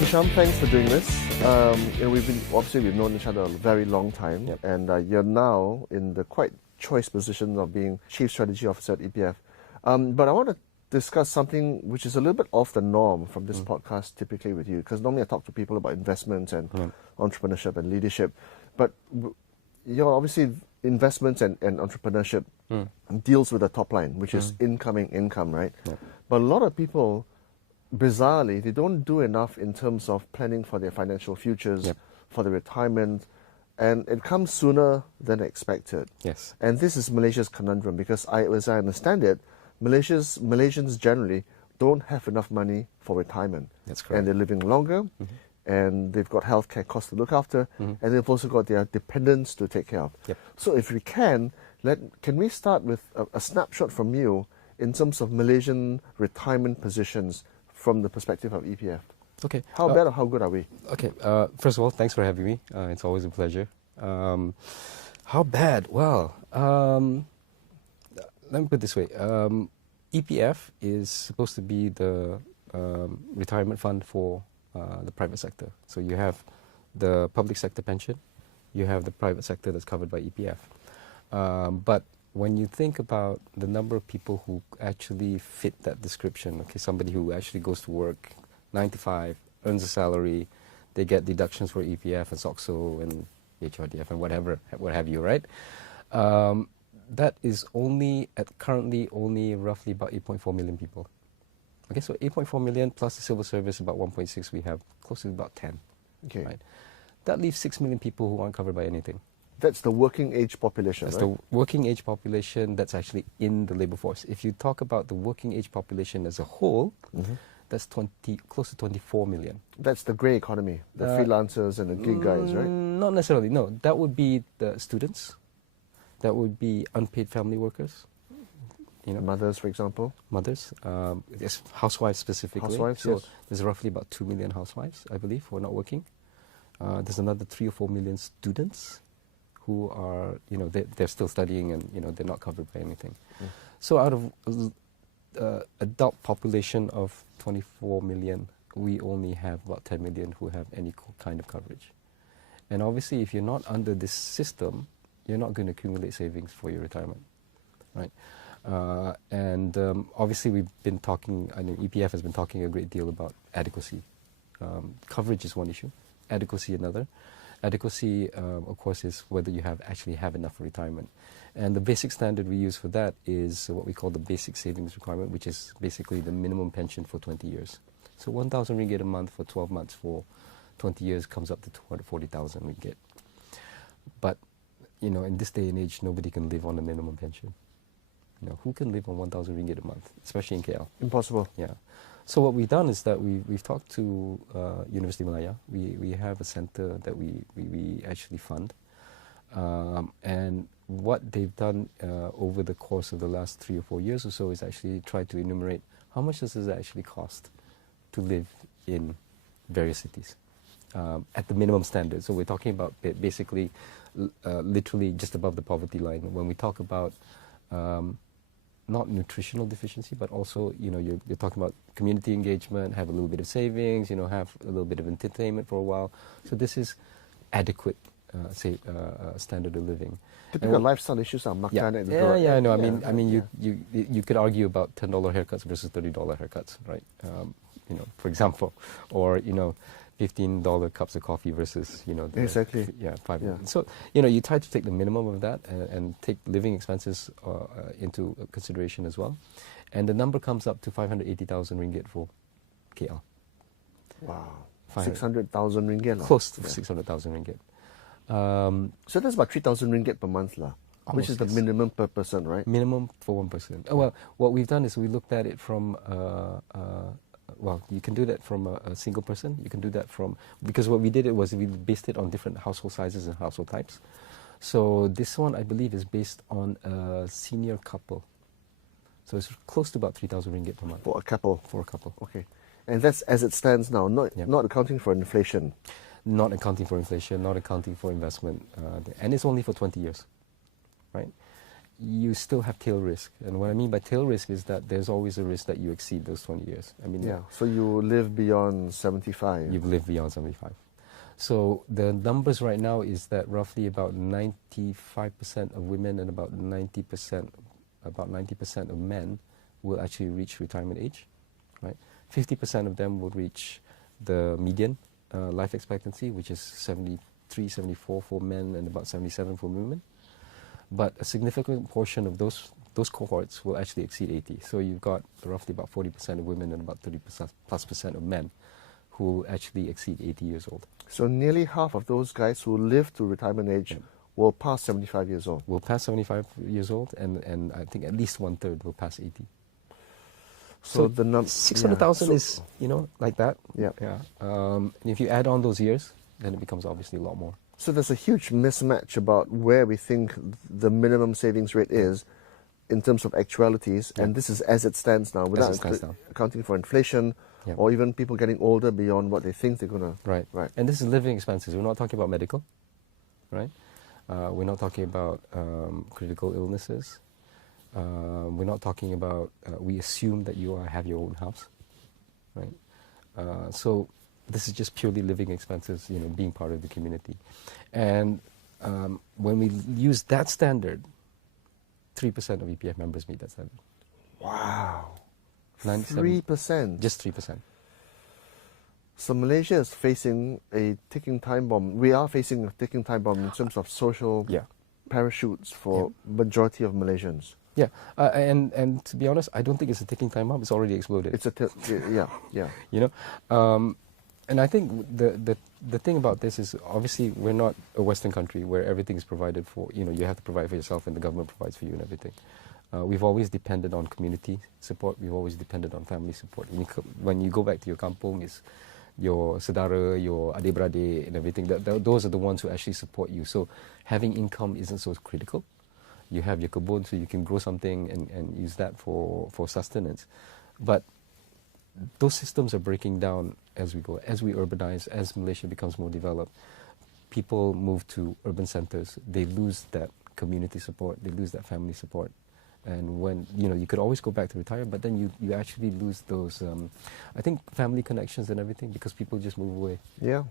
Hisham, thanks for doing this. We've known each other a very long time, Yep. and you're now in the quite choice position of being Chief Strategy Officer at EPF. But I want to discuss something which is a little bit off the norm from this podcast typically with you, because normally I talk to people about investments and entrepreneurship and leadership, but obviously investments and entrepreneurship deals with the top line, which is incoming income, right? Yep. But a lot of people, bizarrely, they don't do enough in terms of planning for their financial futures, for their retirement, and it comes sooner than expected. Yes. And this is Malaysia's conundrum, because as I understand it, Malaysians generally don't have enough money for retirement. That's correct. And they're living longer, and they've got healthcare costs to look after, and they've also got their dependents to take care of. Yep. So if we can we start with a snapshot from you in terms of Malaysian retirement positions from the perspective of EPF? Okay. How bad or how good are we? Okay. First of all, thanks for having me. It's always a pleasure. How bad? Well, let me put it this way. EPF is supposed to be the retirement fund for the private sector. So you have the public sector pension, you have the private sector that's covered by EPF. But when you think about the number of people who actually fit that description, okay, somebody who actually goes to work 9 to 5, earns a salary, they get deductions for EPF and SOCSO and HRDF and what have you, right? That is currently only roughly about 8.4 million people. Okay, so 8.4 million plus the civil service, about 1.6, we have close to about 10. Okay. Right? That leaves 6 million people who aren't covered by anything. That's the working age population, That's right? the working age population that's actually in the labour force. If you talk about the working age population as a whole, that's close to 24 million. That's the grey economy, the freelancers and the gig guys, right? Not necessarily, no. That would be the students. That would be unpaid family workers. Mothers, for example. Mothers. Yes, housewives specifically. Housewives, so yes. There's roughly about 2 million housewives, I believe, who are not working. There's another 3 or 4 million students who are, they're still studying and, they're not covered by anything. So out of adult population of 24 million, we only have about 10 million who have any kind of coverage. And obviously, if you're not under this system, you're not going to accumulate savings for your retirement, right? Obviously, we've been talking, I know EPF has been talking a great deal about adequacy. Coverage is one issue, adequacy another. Adequacy, of course, is whether you actually have enough for retirement. And the basic standard we use for that is what we call the basic savings requirement, which is basically the minimum pension for 20 years. So 1,000 ringgit a month for 12 months for 20 years comes up to 240,000 ringgit. But, in this day and age, nobody can live on a minimum pension. Who can live on 1,000 ringgit a month, especially in KL? Impossible. Yeah. So what we've done is that we've talked to University Malaya. We have a center that we actually fund. And what they've done over the course of the last 3 or 4 years or so is actually try to enumerate how much does it actually cost to live in various cities at the minimum standard. So we're talking about basically literally just above the poverty line. When we talk about not nutritional deficiency, but also, you're talking about community engagement, have a little bit of savings, have a little bit of entertainment for a while. So this is adequate, standard of living. Typical lifestyle issues are makan at the door. Yeah, I know. I mean, you could argue about $10 haircuts versus $30 haircuts, right? For example, or $15 cups of coffee versus exactly. $5. Yeah. So you try to take the minimum of that and take living expenses into consideration as well, and the number comes up to 580,000 ringgit for KL. Wow, 600,000 ringgit. Close to 600,000 ringgit. So that's about 3,000 ringgit per month, which is the minimum per person, right? Minimum for one person. Well, what we've done is we looked at it from. Well, you can do that from a single person. You can do that because what we did was we based it on different household sizes and household types. So this one, I believe, is based on a senior couple. So it's close to about 3,000 ringgit per month. For a couple? For a couple. Okay. And that's as it stands now, not accounting for inflation? Not accounting for inflation, not accounting for investment. And it's only for 20 years, right? you still have tail risk. And what I mean by tail risk is that there's always a risk that you exceed those 20 years. I mean, Yeah, so you live beyond 75. you've lived beyond 75. So the numbers right now is that roughly about 95% of women and about 90% of men will actually reach retirement age, right? 50% of them will reach the median life expectancy, which is 73, 74 for men and about 77 for women. But a significant portion of those cohorts will actually exceed 80. So you've got roughly about 40% of women and about 30% of men who will actually exceed 80 years old. So nearly half of those guys who live to retirement age will pass 75 years old. Will pass 75 years old, and I think at least 1/3 will pass 80. So the number 600,000 is, like that. Yeah. And if you add on those years, then it becomes obviously a lot more. So there's a huge mismatch about where we think the minimum savings rate is in terms of actualities, and this is as it stands now, without accounting for inflation or even people getting older beyond what they think they're going to... Right. And this is living expenses. We're not talking about medical, right? We're not talking about critical illnesses. We're not talking about, we assume that you have your own house, right? So this is just purely living expenses, being part of the community. And when we use that standard, 3% of EPF members meet that standard. Wow. 3%? Just 3%. So Malaysia is facing a ticking time bomb. We are facing a ticking time bomb in terms of social parachutes for majority of Malaysians. Yeah, and to be honest, I don't think it's a ticking time bomb. It's already exploded. It's yeah. And I think the thing about this is obviously we're not a Western country where everything is provided for. You have to provide for yourself, and the government provides for you and everything. We've always depended on community support. We've always depended on family support. When you go back to your kampung, it's your saudara, your adik-beradik, and everything. Those are the ones who actually support you. So having income isn't so critical. You have your kebun, so you can grow something and use that for sustenance. But those systems are breaking down as we go. As we urbanize, as Malaysia becomes more developed, people move to urban centers. They lose that community support. They lose that family support. And when, you could always go back to retire, but then you actually lose those, I think, family connections and everything because people just move away. Yeah.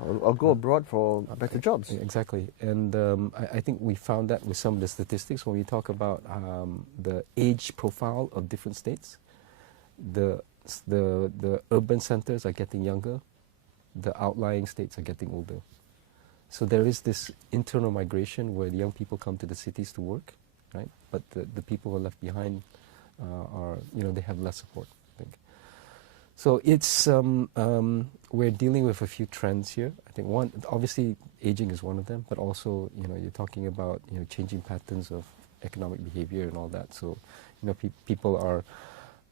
Or go abroad for better jobs. Exactly. And I think we found that with some of the statistics when we talk about the age profile of different states. The urban centers are getting younger. The outlying states are getting older. So there is this internal migration where the young people come to the cities to work. Right? But the people who are left behind are, they have less support, I think. So it's, we're dealing with a few trends here. I think one, obviously aging is one of them, but also, you're talking about, changing patterns of economic behavior and all that. So, people are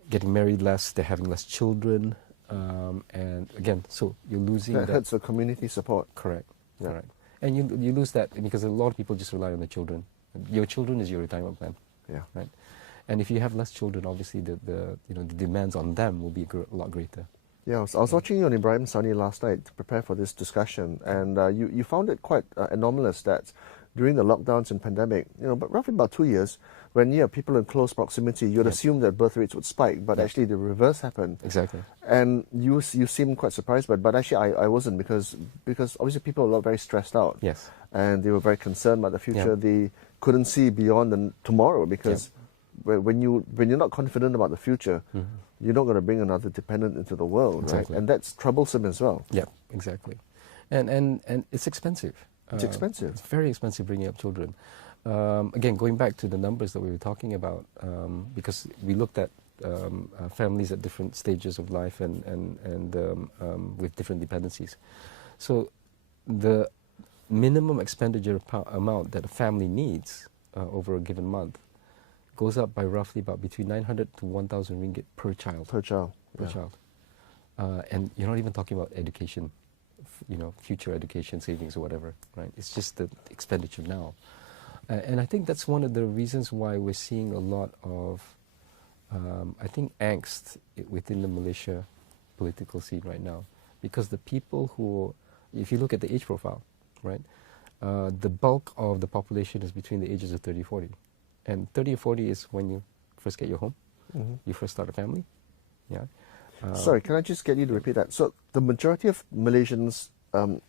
getting married less, they're having less children, and again, so you're losing that. That hurts the community support. Correct, correct. And you lose that because a lot of people just rely on the children. Your children is your retirement plan, right? And if you have less children, obviously the demands on them will be a lot greater. Yeah, I was watching you on Ibrahim Sani last night to prepare for this discussion, and you found it quite anomalous that during the lockdowns and pandemic, but roughly about 2 years, when you have people in close proximity, you'd assume that birth rates would spike, but actually the reverse happened. Exactly. And you seemed quite surprised, but actually I wasn't because obviously people were very stressed out. Yes. And they were very concerned about the future. They couldn't see beyond the tomorrow because when you're not confident about the future, you're not going to bring another dependent into the world, exactly. Right? And that's troublesome as well. Yeah, exactly. And it's expensive. It's expensive. It's very expensive bringing up children. Again, going back to the numbers that we were talking about, because we looked at families at different stages of life and with different dependencies. So the minimum expenditure amount that a family needs over a given month goes up by roughly about between 900 to 1,000 ringgit per child. Per child. And you're not even talking about education, future education, savings or whatever, right? It's just the expenditure now. And I think that's one of the reasons why we're seeing a lot of, I think, angst within the Malaysia political scene right now. Because the people who, if you look at the age profile, right, the bulk of the population is between the ages of 30 and 40. And 30 or 40 is when you first get your home, Mm-hmm. you first start a family. Yeah. Sorry, can I just get you to repeat that? So the majority of Malaysians,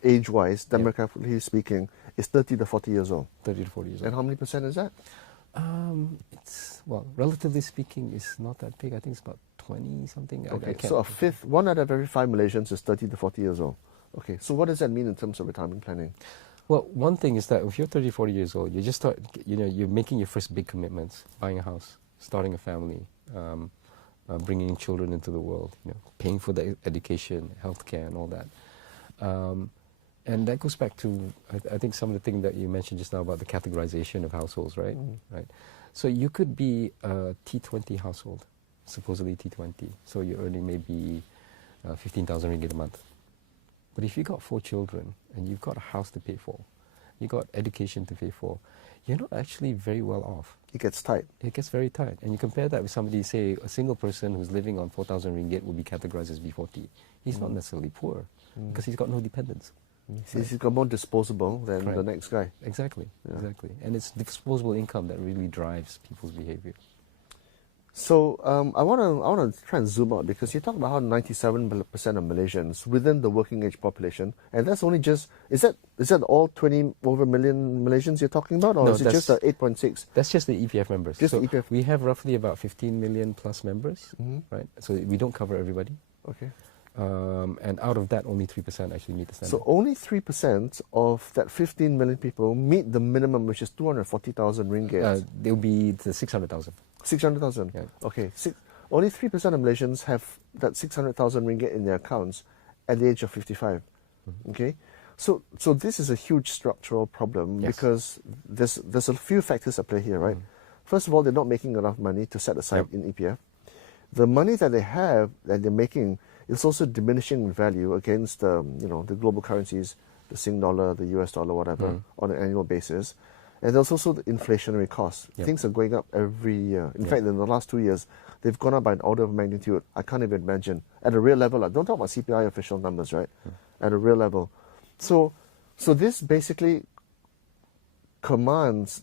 age-wise, demographically speaking, is 30 to 40 years old. 30 to 40 years And old. how many percent is that? It's, well, relatively speaking, it's not that big. I think it's about 20 something. I Okay, can't so a fifth, 1 out of every 5 Malaysians is 30 to 40 years old. Okay, so what does that mean in terms of retirement planning? Well, one thing is that if you're 30, 40 years old, you just start, you're making your first big commitments, buying a house, starting a family, bringing children into the world, paying for the education, healthcare, and all that. And that goes back to, I think, some of the things that you mentioned just now about the categorization of households, right? Right. So you could be a T20 household, supposedly T20. So you're earning maybe 15,000 ringgit a month. But if you've got 4 children and you've got a house to pay for, you've got education to pay for, you're not actually very well off. It gets tight. It gets very tight. And you compare that with somebody, say, a single person who's living on 4,000 ringgit will be categorized as B40. He's not necessarily poor because he's got no dependents. He's got more disposable than Correct. the next guy. Exactly, Yeah. exactly. And it's disposable income that really drives people's behavior. So I want to try and zoom out because you talk about how 97% of Malaysians within the working age population, and that's only just is that all 20 over million Malaysians you're talking about, or No, is it just the 8.6? That's just the EPF members. Just so the EPF. we have roughly about 15 million plus members, Mm-hmm. right? So we don't cover everybody. Okay. And out of that, only 3% actually meet the standard. So only 3% of that 15 million people meet the minimum, which is 240,000 ringgit. They'll be the 600,000. 600,000. Yeah. Okay. Only 3% of Malaysians have that 600,000 ringgit in their accounts at the age of 55. Mm-hmm. Okay. So this is a huge structural problem Yes. because there's a few factors at play here, right? First of all, they're not making enough money to set aside in EPF. The money that they have that they're making is also diminishing in value against the global currencies, the Sing dollar, the US dollar, whatever, on an annual basis. And there's also the inflationary costs. Yep. Things are going up every year. In fact, in the last 2 years, they've gone up by an order of magnitude. I can't even imagine. At a real level, don't talk about CPI official numbers, right? At a real level. So this basically commands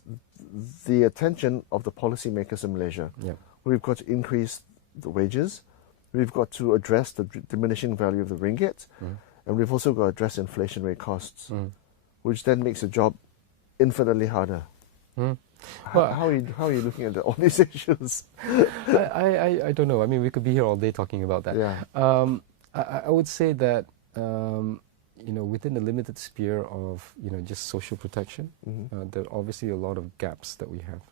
the attention of the policymakers in Malaysia. Yeah. We've got to increase the wages. We've got to address the diminishing value of the ringgit. And we've also got to address inflationary costs, which then makes the job infinitely harder. Well, How are you looking at all these issues? I don't know. I mean, we could be here all day talking about that. Yeah. I would say that within the limited sphere of just social protection, there are obviously a lot of gaps that we have,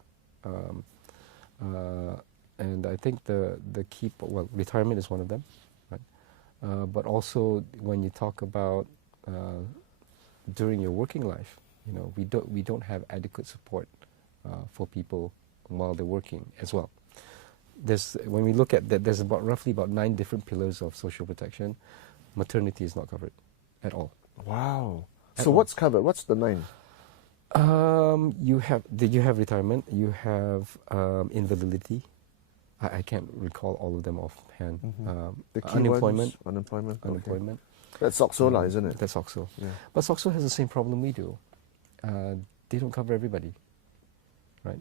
and I think the key retirement is one of them, right? But also when you talk about during your working life, we don't have adequate support for people while they're working as well. When we look at that, there's roughly about 9 different pillars of social protection. Maternity is not covered at all. Wow. At So all. what's covered? What's the 9? You have retirement. You have invalidity. I can't recall all of them offhand. The key Unemployment. ones? Unemployment. Okay. Unemployment. That's Soxola, isn't it? That's OXO. Yeah. But OXO has the same problem we do. They don't cover everybody, right?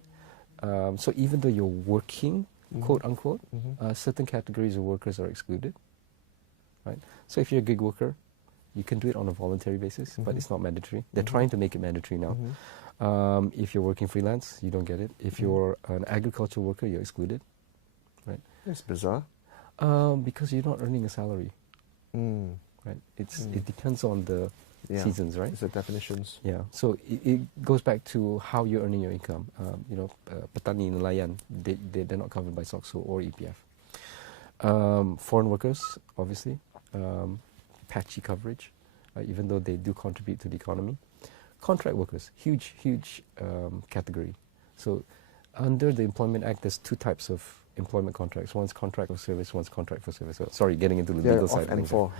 So even though you're working, quote unquote, certain categories of workers are excluded, right? So if you're a gig worker, you can do it on a voluntary basis, but it's not mandatory. They're trying to make it mandatory now. If you're working freelance, you don't get it. If you're an agricultural worker, you're excluded, right? It's bizarre. Because you're not earning a salary, right? It depends on the seasons, right? It's the definitions. Yeah. So it goes back to how you're earning your income. Petani, nelayan, they're not covered by SOXO or EPF. Foreign workers, obviously, patchy coverage, even though they do contribute to the economy. Contract workers, huge category. So under the Employment Act, there's 2 types of employment contracts. One's contract of service, one's contract for service. Sorry, getting into the legal side. And for,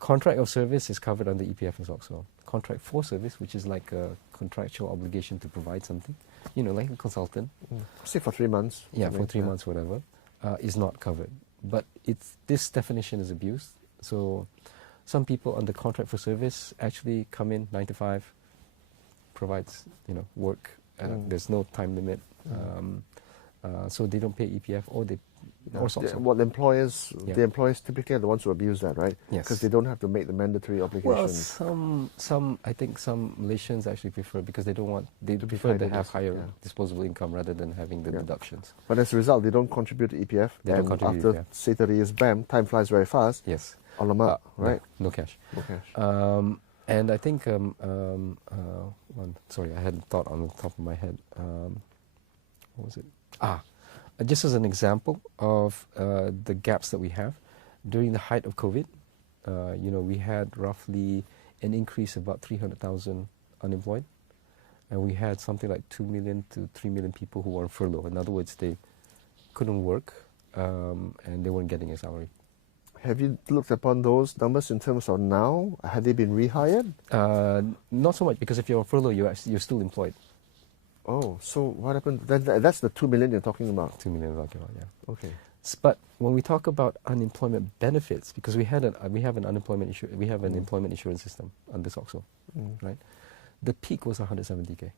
contract of service is covered under EPF and SOXO. Contract for service, which is like a contractual obligation to provide something, like a consultant. Say for 3 months. Yeah, for 3 months, whatever, is not covered. But this definition is abused. So some people under contract for service actually come in 9 to 5, provides work There's no time limit. So they don't pay EPF or they or SOCSO. Well, the employers typically are the ones who abuse that, right? Yes. Because they don't have to make the mandatory obligations. Well, I think some Malaysians actually prefer, because they prefer to have higher disposable income rather than having the deductions. But as a result, they don't contribute to EPF. They don't contribute after, say, 30 years, bam, time flies very fast. Yes. Alamak, right? No cash. No cash. And I think, sorry, I had a thought on the top of my head. What was it? Just as an example of the gaps that we have, during the height of COVID, we had roughly an increase of about 300,000 unemployed, and we had something like 2 million to 3 million people who were on furlough. In other words, they couldn't work and they weren't getting a salary. Have you looked upon those numbers in terms of now? Have they been rehired? Not so much, because if you're on furlough, you're still employed. Oh, so what happened? That's the 2 million you're talking about. 2 million you're talking about, yeah. Okay. But when we talk about unemployment benefits, because we have an employment insurance system under SOCSO, right? The peak was 170K.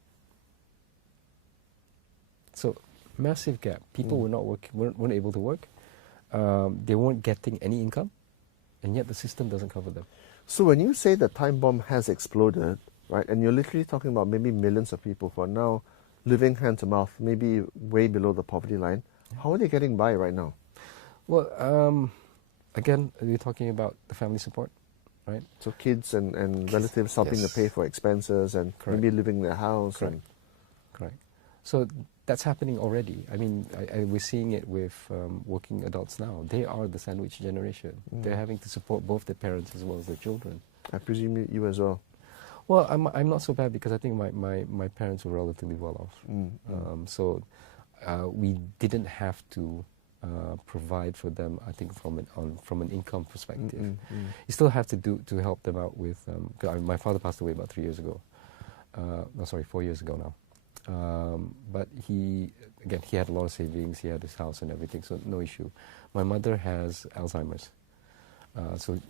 So massive gap. People weren't able to work. They weren't getting any income, and yet the system doesn't cover them. So when you say the time bomb has exploded, right, and you're literally talking about maybe millions of people who are now living hand to mouth, maybe way below the poverty line, how are they getting by right now? Well, again, we're talking about the family support, right? So kids and relatives helping to pay for expenses and maybe living in their house. Correct. So that's happening already. I mean, we're seeing it with working adults now. They are the sandwich generation. They're having to support both their parents as well as their children. I presume you as well. Well, I'm not so bad, because I think my parents were relatively well off. So we didn't have to provide for them, I think, from an income perspective. You still have to help them out with, my father passed away about 4 years ago now. But he had a lot of savings, he had his house and everything, so no issue. My mother has Alzheimer's. So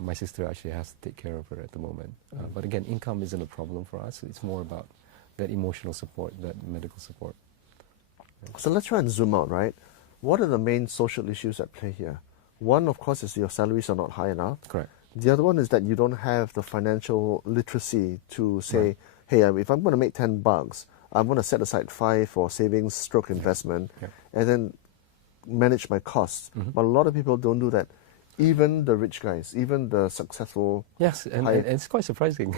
my sister actually has to take care of her at the moment. But again, income isn't a problem for us. It's more about that emotional support, that medical support. So let's try and zoom out, right? What are the main social issues at play here? One, of course, is your salaries are not high enough. Correct. The other one is that you don't have the financial literacy to say, hey, if I'm going to make $10, I'm going to set aside 5 for savings stroke investment and then manage my costs. But a lot of people don't do that. Even the rich guys, even the successful... Yes, and it's quite surprising.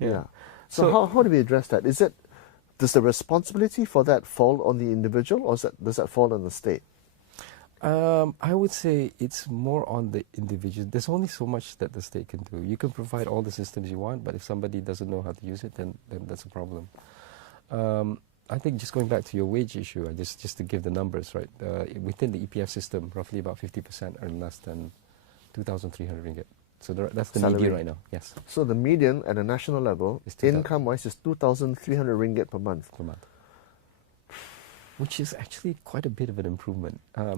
Yeah. So how do we address that? Does the responsibility for that fall on the individual, or does that fall on the state? I would say it's more on the individual. There's only so much that the state can do. You can provide all the systems you want, but if somebody doesn't know how to use it, then that's a problem. I think just going back to your wage issue, just to give the numbers, right? Within the EPF system, roughly about 50% earn less than 2,300 ringgit. So that's the median right now, yes. So the median at a national level, income-wise, is 2,300 ringgit per month. Which is actually quite a bit of an improvement. I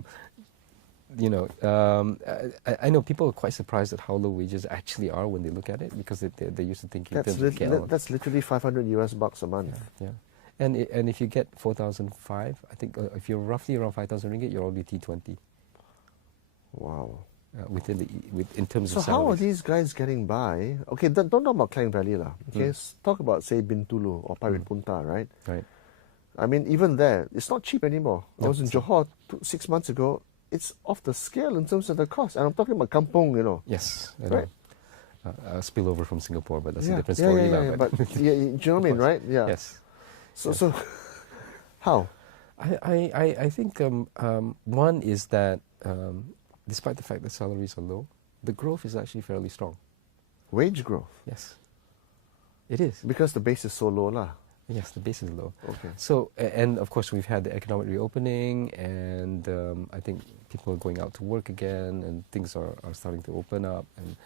know people are quite surprised at how low wages actually are when they look at it, because they're used to thinking that's literally $500 a month. Yeah. And if you get 4,005, I think if you're roughly around 5,000 ringgit, you're already T20. Wow. In terms of salaries. So how are these guys getting by? Okay, don't talk about Klang Valley lah. Okay, talk about, say, Bintulu or Parit Punta, right? Right. I mean, even there, it's not cheap anymore. I was in Johor 6 months ago. It's off the scale in terms of the cost. And I'm talking about kampong, Yes. Right? Spillover from Singapore, but that's a different story. But do you know what I mean, right? Yeah. Yes. So how? I think one is that despite the fact that salaries are low, the growth is actually fairly strong. Wage growth? Yes. It is. Because the base is so low lah. Yes, the base is low. Okay. So, and of course we've had the economic reopening, and I think people are going out to work again, and things are starting to open up, and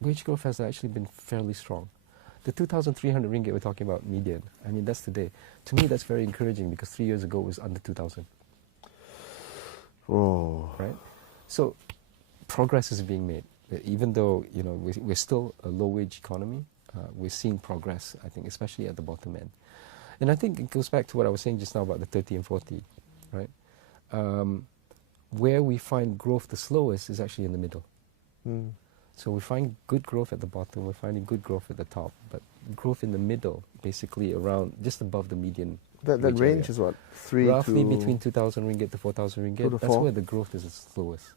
wage growth has actually been fairly strong. The 2,300 ringgit we're talking about median, I mean, that's today. To me, that's very encouraging, because 3 years ago it was under 2,000. Oh. Right? So, progress is being made. Even though, we're still a low-wage economy, we're seeing progress, I think, especially at the bottom end. And I think it goes back to what I was saying just now about the 30 and 40, right? Where we find growth the slowest is actually in the middle. Mm. So we find good growth at the bottom, we're finding good growth at the top, but growth in the middle, basically around just above the median. That wage range area. is what? 3 Roughly to... between 2,000 ringgit to 4,000 2 ringgit. to That's 4? where the growth is the slowest.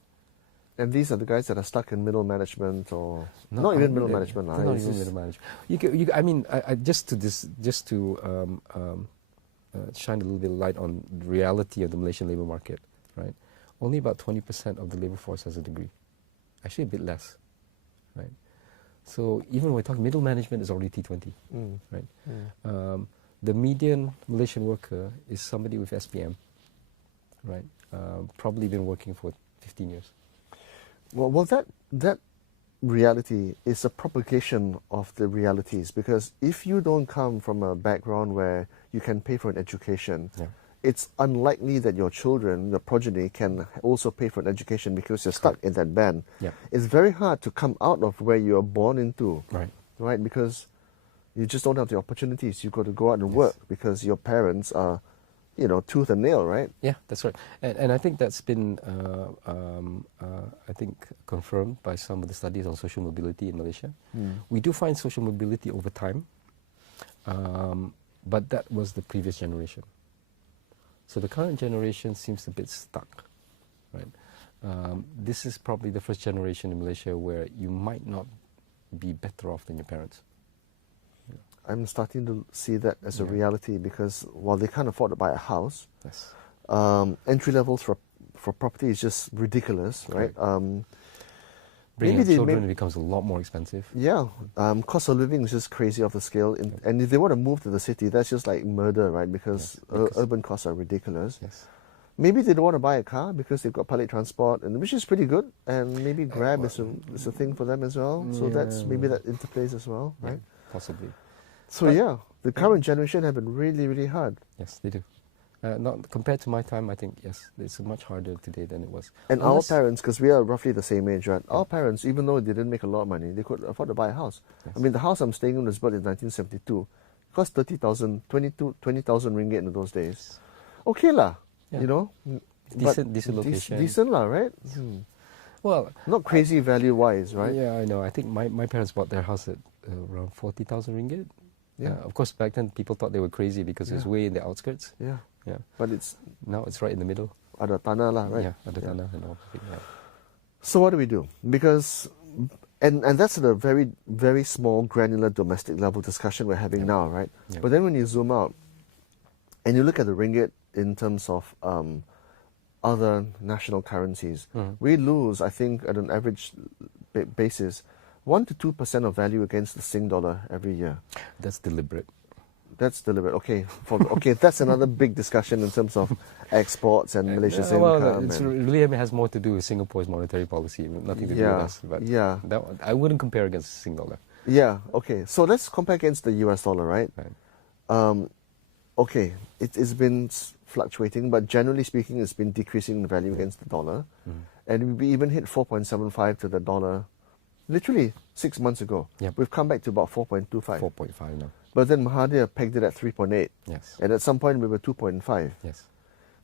And these are the guys that are stuck in middle management, or No, not I even mean, middle management. They're not even middle management. I mean, just to shine a little bit of light on the reality of the Malaysian labour market, right? Only about 20% of the labour force has a degree. Actually, a bit less, right? So even when we're talking middle management is already T20, right? The median Malaysian worker is somebody with SPM, right? Probably been working for 15 years. Well, that reality is a propagation of the realities, because if you don't come from a background where you can pay for an education, it's unlikely that your children, your progeny, can also pay for an education because you're stuck in that band. It's very hard to come out of where you're born into, right? Because you just don't have the opportunities. You've got to go out and work because your parents are, tooth and nail, right? Yeah, that's right. And I think that's been, I think, confirmed by some of the studies on social mobility in Malaysia. We do find social mobility over time, but that was the previous generation. So the current generation seems a bit stuck, right? This is probably the first generation in Malaysia where you might not be better off than your parents. I'm starting to see that as a reality, because while they can't afford to buy a house, entry levels for property is just ridiculous, right? Bringing children becomes a lot more expensive. Yeah, cost of living is just crazy off the scale, and if they want to move to the city, that's just like murder, right? Because urban costs are ridiculous. Maybe they don't want to buy a car because they've got public transport, and which is pretty good, and maybe Grab is a thing for them as well. So that's maybe that interplays as well, right? Possibly. So the current generation have been really, really hard. Yes, they do. Not compared to my time, I think yes, it's much harder today than it was. And our parents, because we are roughly the same age, right? Our parents, even though they didn't make a lot of money, they could afford to buy a house. I mean, the house I'm staying in was built in 1972. It cost 20,000 ringgit in those days. Okay lah, Decent location. Decent lah, right? Well, not crazy value-wise, right? Yeah, I know. I think my parents bought their house at around 40,000 ringgit. Of course, back then people thought they were crazy because it was way in the outskirts. But now it's right in the middle. Ada tanah lah, right? Yeah, ada tanah and all. So what do we do? Because and that's at a very, very small, granular, domestic level discussion we're having now, right? But then when you zoom out and you look at the ringgit in terms of other national currencies, we lose, I think, at an average basis, 1 to 2% of value against the Sing dollar every year. That's deliberate. That's deliberate. Okay, that's another big discussion in terms of exports and Malaysia's income. Well, it really has more to do with Singapore's monetary policy, nothing to do with us. But that, I wouldn't compare against the Sing dollar. Yeah. Okay. So let's compare against the US dollar, right? Okay, it's been fluctuating, but generally speaking, it's been decreasing in value against the dollar, and we even hit 4.75 to the dollar. Literally 6 months ago, we've come back to about 4.25. 4.5 now. But then Mahathir pegged it at 3.8. Yes. And at some point we were 2.5. Yes.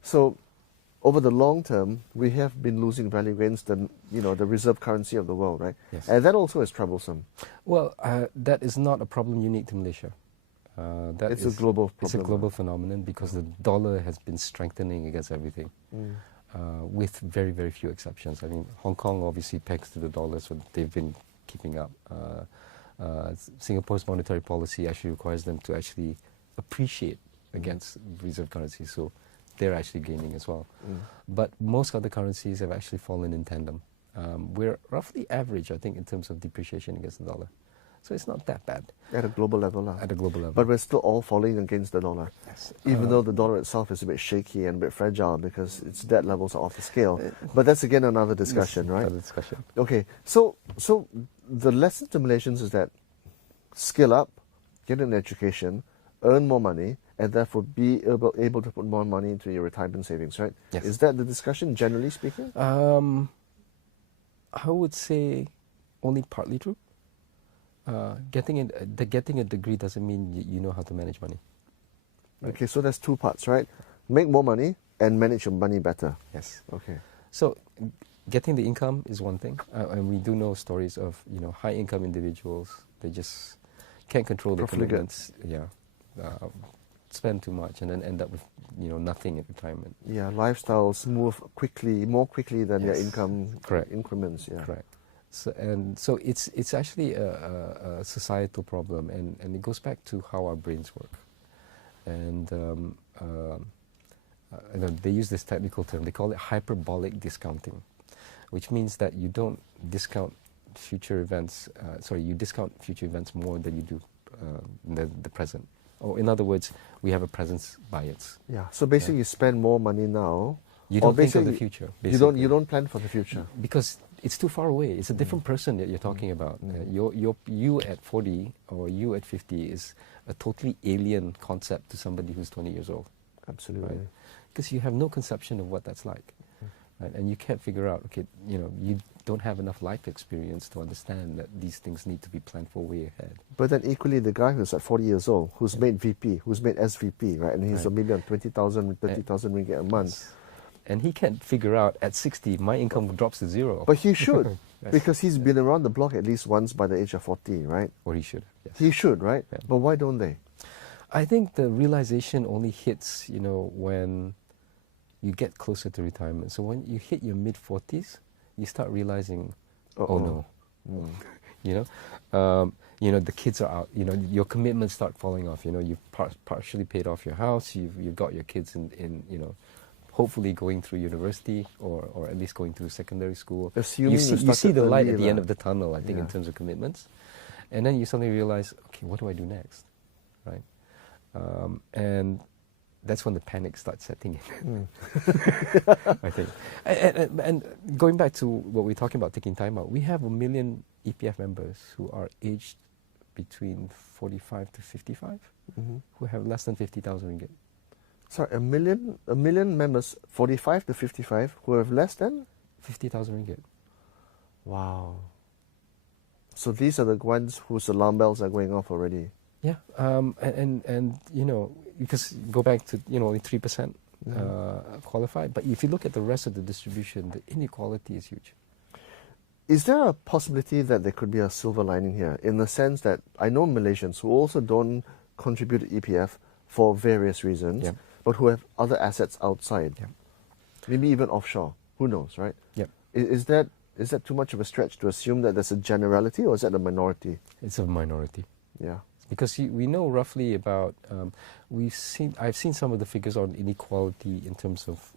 So over the long term, we have been losing value against the reserve currency of the world, right? Yes. And that also is troublesome. Well, that is not a problem unique to Malaysia. It's a global problem. It's a global phenomenon because the dollar has been strengthening against everything. With very, very few exceptions. I mean, Hong Kong obviously pegs to the dollar, so they've been keeping up. Singapore's monetary policy actually requires them to actually appreciate against reserve currency, so they're actually gaining as well. But most other currencies have actually fallen in tandem. We're roughly average, I think, in terms of depreciation against the dollar. So it's not that bad. At a global level. At a global level. But we're still all falling against the dollar. Yes. Even though the dollar itself is a bit shaky and a bit fragile because its debt levels are off the scale. But that's again another discussion, right? Another discussion. Okay, so the lesson to Malaysians is that skill up, get an education, earn more money, and therefore be able to put more money into your retirement savings, right? Yes. Is that the discussion, generally speaking? I would say only partly true. Getting a degree doesn't mean you know how to manage money. Right? Okay, so there's two parts, right? Make more money and manage your money better. Yes. Okay. So getting the income is one thing, and we do know stories of high income individuals. They just can't control their Profligate. commitments. Yeah, spend too much and then end up with nothing at retirement. Yeah, lifestyles move quickly, more quickly than their Yes. income Correct. increments. Yeah. Correct. So it's actually a societal problem, and it goes back to how our brains work. And they use this technical term. They call it hyperbolic discounting, which means that you don't discount future events. You discount future events more than you do the present. Or in other words, we have a presence bias. Yeah. So basically, you spend more money now. You or don't think of the basically, future. You Basically. don't plan for the future. Because it's too far away. It's a different person that you're talking about. You at 40 or you at 50 is a totally alien concept to somebody who's 20 years old. Absolutely. Right? Because you have no conception of what that's like. Right? And you can't figure out, you don't have enough life experience to understand that these things need to be planned for way ahead. But then equally, the guy who's at 40 years old, who's made VP, who's made SVP, right? And he's maybe on 20,000, 30,000 ringgit a month. Yes. And he can't figure out at 60, my income drops to zero. But he should, Yes. because he's been around the block at least once by the age of 40, right? Or he should. Yes. He should, right? Yeah. But why don't they? I think the realization only hits, when you get closer to retirement. So when you hit your mid-40s, you start realizing, oh no, the kids are out. Your commitments start falling off. You've partially paid off your house. You've got your kids in hopefully going through university or at least going through secondary school. Assuming you see the light at the end early, of the tunnel, I think, in terms of commitments. And then you suddenly realize, okay, what do I do next, right? And that's when the panic starts setting in, I think. And going back to what we're talking about, taking time out, we have 1 million EPF members who are aged between 45 to 55, who have less than 50,000 ringgit. Sorry, a million members, 45 to 55, who have less than 50,000 ringgit. Wow. So these are the ones whose alarm bells are going off already. Yeah, and because go back to only 3% qualified, but if you look at the rest of the distribution, the inequality is huge. Is there a possibility that there could be a silver lining here, in the sense that I know Malaysians who also don't contribute to EPF for various reasons, but who have other assets outside, maybe even offshore? Who knows, right? Yeah. Is that too much of a stretch to assume that there's a generality, or is that a minority? It's a minority. Yeah. Because we know roughly about, I've seen some of the figures on inequality in terms of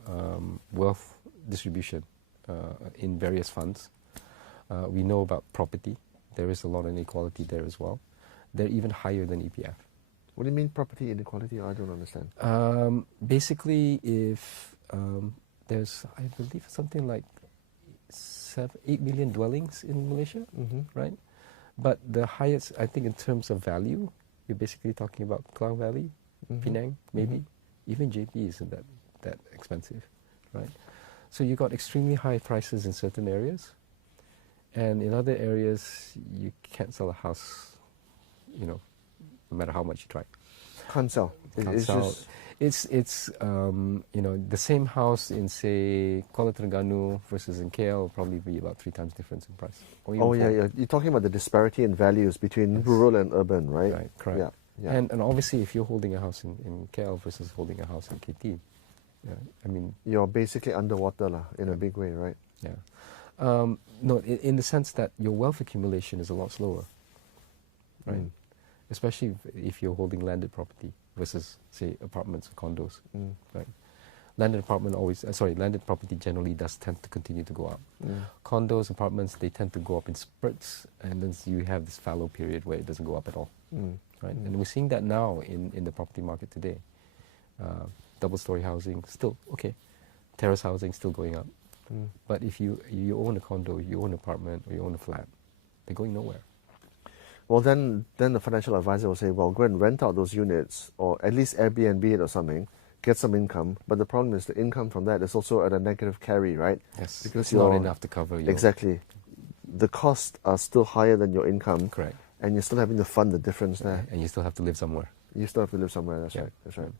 wealth distribution in various funds. We know about property. There is a lot of inequality there as well. They're even higher than EPF. What do you mean property inequality? I don't understand. Basically, if there's, I believe, something like 8 million dwellings in Malaysia, right? But the highest, I think, in terms of value, you're basically talking about Klang Valley, Penang, maybe. Even JP isn't that expensive, right? So you got extremely high prices in certain areas, and in other areas, you can't sell a house, no matter how much you try. Can't sell. Can't sell. It's the same house in, say, Kuala Terengganu versus in KL will probably be about 3 times difference in price. Oh, yeah. You're talking about the disparity in values between rural and urban, right? Right, correct. Yeah. And obviously, if you're holding a house in KL versus holding a house in KT, I mean... You're basically underwater in a big way, right? Yeah. No, in the sense that your wealth accumulation is a lot slower, right? Especially if you're holding landed property versus, say, apartments or condos, right? Landed property generally does tend to continue to go up. Condos, apartments, they tend to go up in spurts, and then you have this fallow period where it doesn't go up at all, right? And we're seeing that now in the property market today. Double-story housing, still okay. Terrace housing, still going up. But if you own a condo, you own an apartment, or you own a flat, they're going nowhere. Well, then the financial advisor will say, well, go and rent out those units, or at least Airbnb it or something, get some income. But the problem is the income from that is also at a negative carry, right? Yes, because it's not enough to cover your... Exactly. The costs are still higher than your income. Correct. And you're still having to fund the difference there. And you still have to live somewhere. You still have to live somewhere, that's right.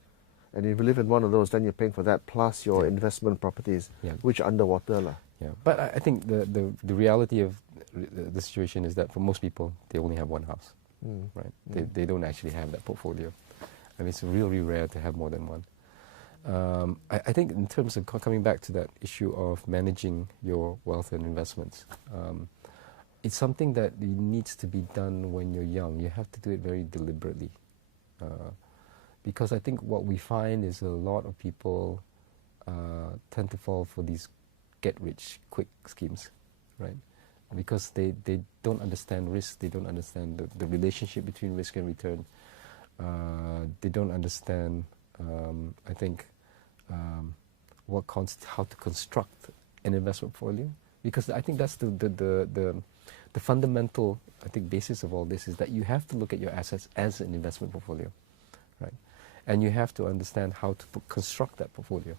And if you live in one of those, then you're paying for that plus your Yeah. investment properties, Yeah. which are underwater. Yeah, but I think the reality of the situation is that for most people, they only have one house, right? They don't actually have that portfolio. I mean, it's really rare to have more than one. I think in terms of coming back to that issue of managing your wealth and investments, it's something that needs to be done when you're young. You have to do it very deliberately. Because I think what we find is a lot of people tend to fall for these get-rich-quick schemes, right? Because they don't understand risk, they don't understand the relationship between risk and return. They don't understand, I think, how to construct an investment portfolio. Because I think that's the fundamental, I think, basis of all this is that you have to look at your assets as an investment portfolio, right? And you have to understand how to construct that portfolio.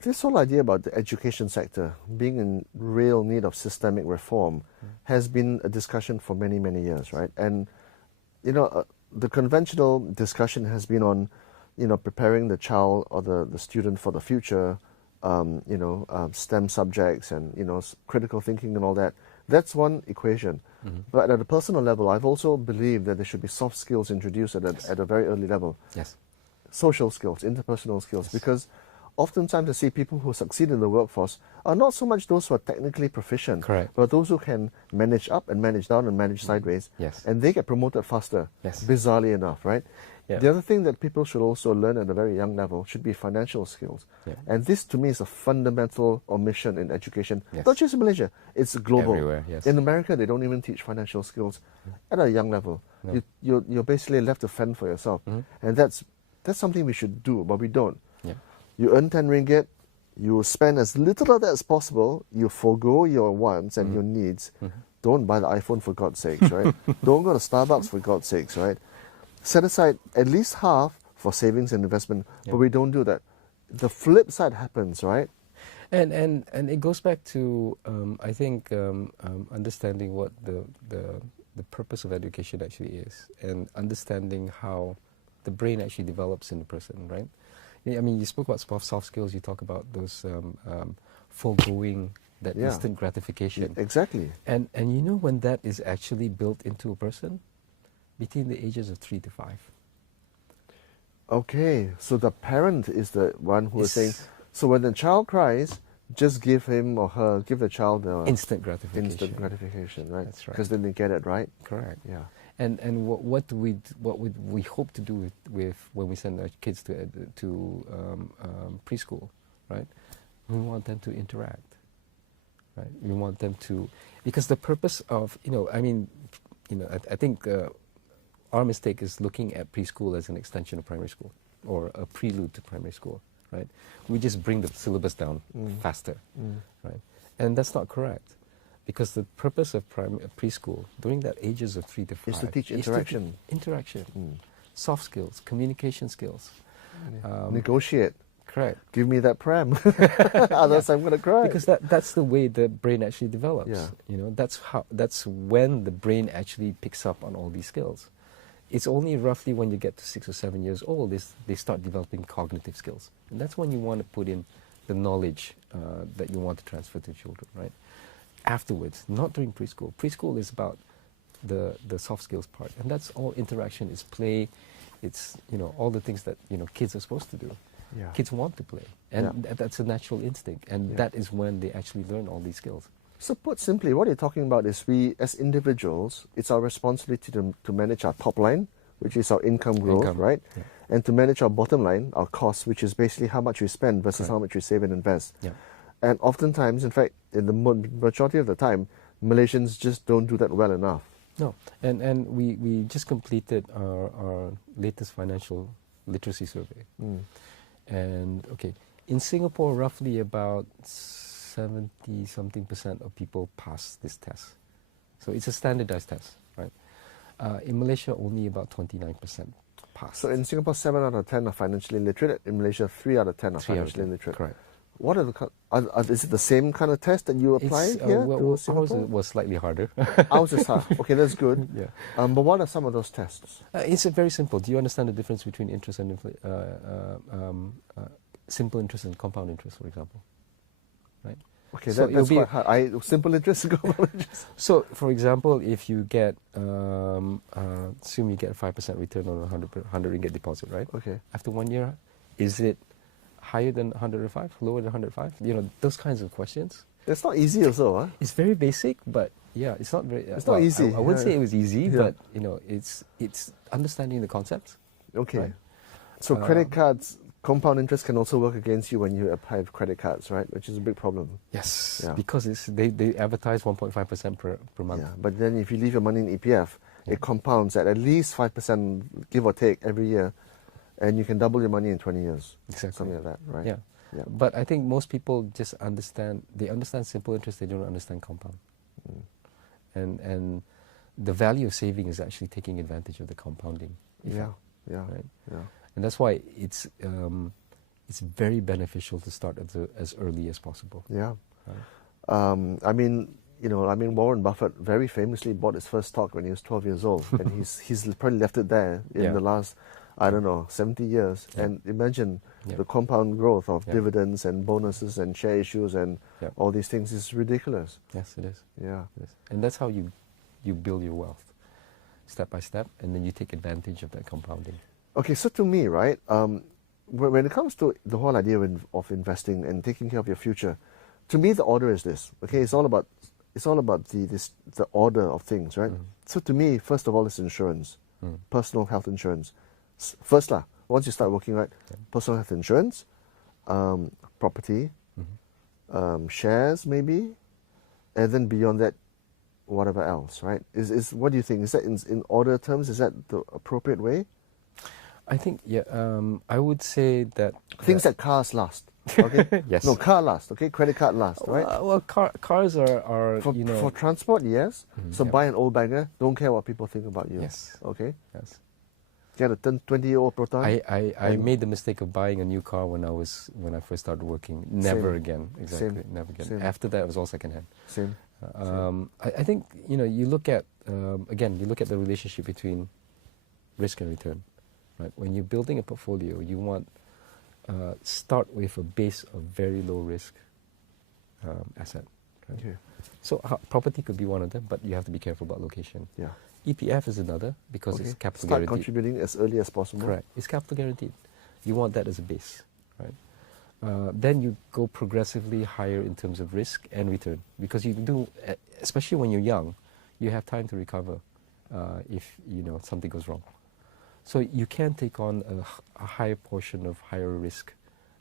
This whole idea about the education sector being in real need of systemic reform has been a discussion for many, many years, right? And, the conventional discussion has been on, preparing the child or the student for the future, STEM subjects and, critical thinking and all that. That's one equation. But at a personal level, I've also believed that there should be soft skills introduced at a very early level. Yes. Social skills, interpersonal skills, because oftentimes I see people who succeed in the workforce are not so much those who are technically proficient, Correct. but those who can manage up and manage down and manage sideways. Yes. And they get promoted faster, Yes. bizarrely enough, right? Yeah. The other thing that people should also learn at a very young level should be financial skills. Yeah. And this, to me, is a fundamental omission in education, Yes. not just in Malaysia, it's global. Everywhere, yes. In America, they don't even teach financial skills at a young level. No. You're basically left to fend for yourself. And that's something we should do, but we don't. Yeah. You earn 10 ringgit, you spend as little of that as possible, you forego your wants and your needs. Don't buy the iPhone for God's sakes, right? Don't go to Starbucks for God's sakes, right? Set aside at least half for savings and investment, but we don't do that. The flip side happens, right? And it goes back to, I think, understanding what the purpose of education actually is, and understanding how the brain actually develops in a person, right? I mean, you spoke about soft skills, you talk about those foregoing that instant gratification. Exactly. And when that is actually built into a person? Between the ages of 3 to 5. Okay, so the parent is the one who is saying, so when the child cries, just give him or her, give the child the instant gratification. Instant gratification, right? That's right. Because then they get it, right? Correct. Yeah. And what would we hope to do with when we send our kids to preschool, right? We want them to interact, right? We want them to, because the purpose of I think our mistake is looking at preschool as an extension of primary school or a prelude to primary school, right? We just bring the syllabus down faster, right? And that's not correct. Because the purpose of preschool, during that ages of 3 to 5, is to teach interaction. Soft skills, communication skills. Negotiate. Correct. Give me that pram. Otherwise I'm going to cry. Because that's the way the brain actually develops. Yeah. That's when the brain actually picks up on all these skills. It's only roughly when you get to 6 or 7 years old they start developing cognitive skills. And that's when you want to put in the knowledge that you want to transfer to children, right? Afterwards, not during preschool. Preschool is about the soft skills part, and that's all interaction, it's play, it's all the things that kids are supposed to do. Yeah. Kids want to play, and that's a natural instinct, and that is when they actually learn all these skills. So put simply, what you're talking about is we as individuals, it's our responsibility to manage our top line, which is our income growth, right? Yeah. And to manage our bottom line, our costs, which is basically how much we spend versus how much we save and invest. Yeah. And oftentimes, in fact, in the majority of the time, Malaysians just don't do that well enough. No, and we just completed our latest financial literacy survey. And in Singapore, roughly about 70-something% of people pass this test. So it's a standardized test, right? In Malaysia, only about 29% pass. So in Singapore, 7 out of 10 are financially literate. In Malaysia, 3 out of 10 are financially literate. Correct. What are the is it the same kind of test that you applied here to ours Singapore? was slightly harder. Ours is hard. Okay, that's good. Yeah. But what are some of those tests? It's very simple. Do you understand the difference between interest and simple interest and compound interest, for example? Right. Okay, So that's quite hard. Simple interest, compound interest. So, for example, if you get, assume you get a 5% return on a 100 ringgit deposit, right? Okay. After 1 year, is it higher than 105, lower than 105? You know, those kinds of questions. It's not easy also, huh? It's very basic, but yeah, it's not very. It's not easy. I wouldn't say it was easy, Yeah. but you know, it's understanding the concepts. Okay. Right. So credit cards, compound interest can also work against you when you apply for credit cards, right? Which is a big problem. Yes, Yeah. because they advertise 1.5% per month. Yeah, but then if you leave your money in EPF, it compounds at least 5%, give or take, every year, and you can double your money in 20 years. Exactly. Something like that, right? Yeah. Yeah. But I think most people just understand. They understand simple interest. They don't understand compound. And the value of saving is actually taking advantage of the compounding effect. Yeah. Right? Yeah. And that's why it's very beneficial to start as early as possible. Yeah. Right? I mean, Warren Buffett very famously bought his first stock when he was 12 years old, and he's probably left it there in the last, 70 years. Yeah. And imagine Yeah. the compound growth of Yeah. dividends and bonuses and share issues and Yeah. all these things is ridiculous. Yes, it is. Yeah. It is. And that's how you build your wealth, step by step, and then you take advantage of that compounding. Okay, so to me, right, when it comes to the whole idea of investing and taking care of your future, to me the order is this. Okay, it's all about the order of things, right? So to me, first of all, it's insurance, personal health insurance. First lah, once you start working, right, personal health insurance, property, shares maybe, and then beyond that, whatever else, right? Is what do you think? Is that in order terms? Is that the appropriate way? I think, I would say that Things like cars last. Okay. Yes. No, car last. Okay, credit card last. Right. Well, cars are For transport, yes. So yeah. buy an old bagger. Don't care what people think about you. Yes. Okay. Yes. Get a 20-year-old Proton. I made the mistake of buying a new car when I first started working. Never Same. again. Exactly. Same. Never again. Same. After that, it was all secondhand. Same. I think you look at you look at the relationship between risk and return. Right. When you're building a portfolio, you want start with a base of very low risk asset. Right? Okay. So property could be one of them, but you have to be careful about location. Yeah. EPF is another because Okay. it's capital Start guaranteed. contributing as early as possible. Correct. It's capital guaranteed. You want that as a base, right? Then you go progressively higher in terms of risk and return because you do, especially when you're young, you have time to recover if something goes wrong. So you can take on a higher portion of higher risk,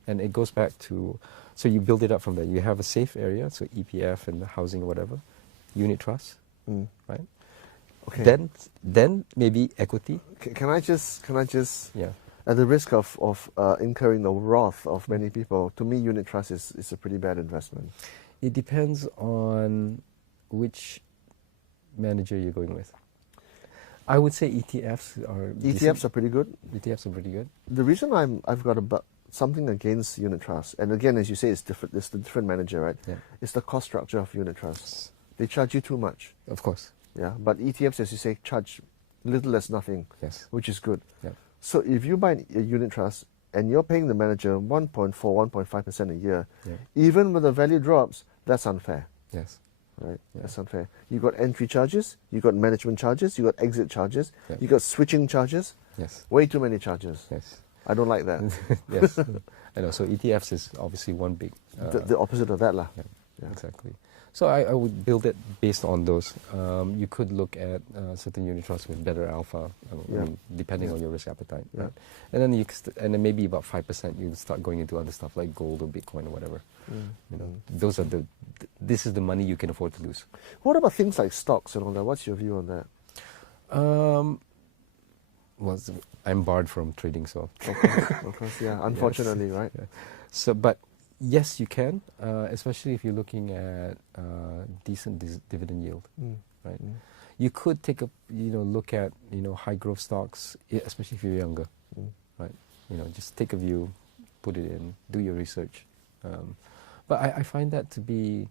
and it goes back to so you build it up from there. You have a safe area, so EPF and housing, whatever, unit trust, right? Okay. Then maybe equity. Can I just Yeah. at the risk of incurring the wrath of many people, to me unit trust is a pretty bad investment. It depends on which manager you're going with. I would say ETFs are ETFs are pretty good. ETFs are pretty good. The reason I've got something against unit trust, and again, as you say, it's different. It's the different manager, right? Yeah. It's the cost structure of unit trusts. They charge you too much. Of course. Yeah, but ETFs, as you say, charge little as nothing. Yes. Which is good. Yeah. So if you buy a unit trust and you're paying the manager 1.4, 1.5% a year, even when the value drops, that's unfair. Yes. Right? Yeah. That's unfair. You got entry charges, you got management charges, you got exit charges, you got switching charges. Yes. Way too many charges. Yes. I don't like that. Yes. I know. So ETFs is obviously one big. The opposite of that, lah. Yeah. Exactly. So I would build it based on those. You could look at certain unit trusts with better alpha, depending on your risk appetite. Right? And then and then maybe about 5% you start going into other stuff like gold or Bitcoin or whatever. Those are this is the money you can afford to lose. What about things like stocks and all that? What's your view on that? Well, I'm barred from trading, so. Of course, yeah. Unfortunately, right? Yeah. So, but yes, you can, especially if you're looking at decent dividend yield, right? You could take a look at high growth stocks, especially if you're younger, right? Just take a view, put it in, do your research, But I find that to be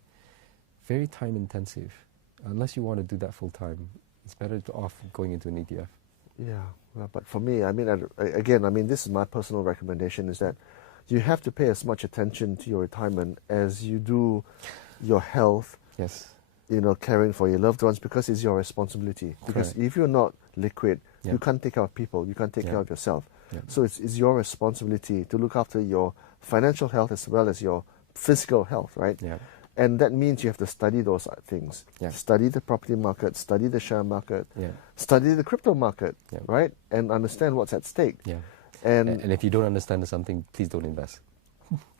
very time intensive. Unless you want to do that full time, it's better off going into an ETF. Yeah, well, but for me, I mean, again, I mean, this is my personal recommendation, is that you have to pay as much attention to your retirement as you do your health, Yes. you know, caring for your loved ones, because it's your responsibility. Because Correct. if you're not liquid, Yeah. you can't take care of people, you can't take Yeah. care of yourself. Yeah. So it's your responsibility to look after your financial health as well as your physical health, right? Yeah. And that means you have to study those things. Yeah. Study the property market, study the share market, Yeah. study the crypto market, Yeah. right? And understand what's at stake. Yeah. And And if you don't understand something, please don't invest.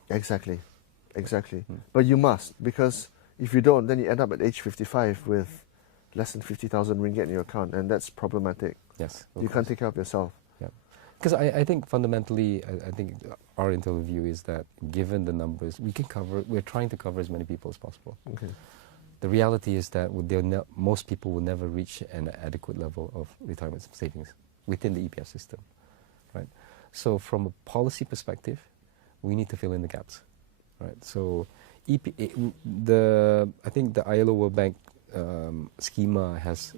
exactly. But you must, because if you don't, then you end up at age 55 with less than 50,000 ringgit in your account, and that's problematic. Yes. You can't take care of yourself. Yeah. Because I think fundamentally, I think our internal view is that given the numbers, we're trying to cover as many people as possible. Okay. The reality is that most people will never reach an adequate level of retirement savings within the EPF system, right? So from a policy perspective, we need to fill in the gaps, right? So I think the ILO World Bank schema has,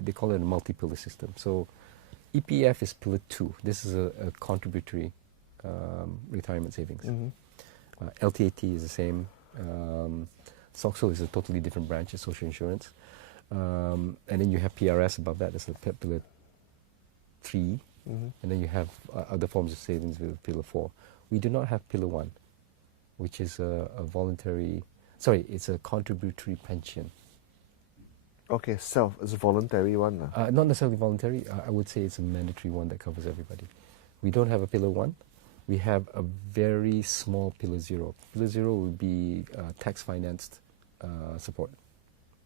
they call it a multi-pillar system. So EPF is pillar 2. This is a contributory retirement savings. Mm-hmm. LTAT is the same. SOXO is a totally different branch, it's social insurance. And then you have PRS above that, that's a pillar 3. Mm-hmm. And then you have other forms of savings with pillar 4. We do not have pillar 1, which is it's a contributory pension. Okay, it's a voluntary one. Not necessarily voluntary, I would say it's a mandatory one that covers everybody. We don't have a pillar 1. We have a very small pillar 0. Pillar 0 would be tax-financed support.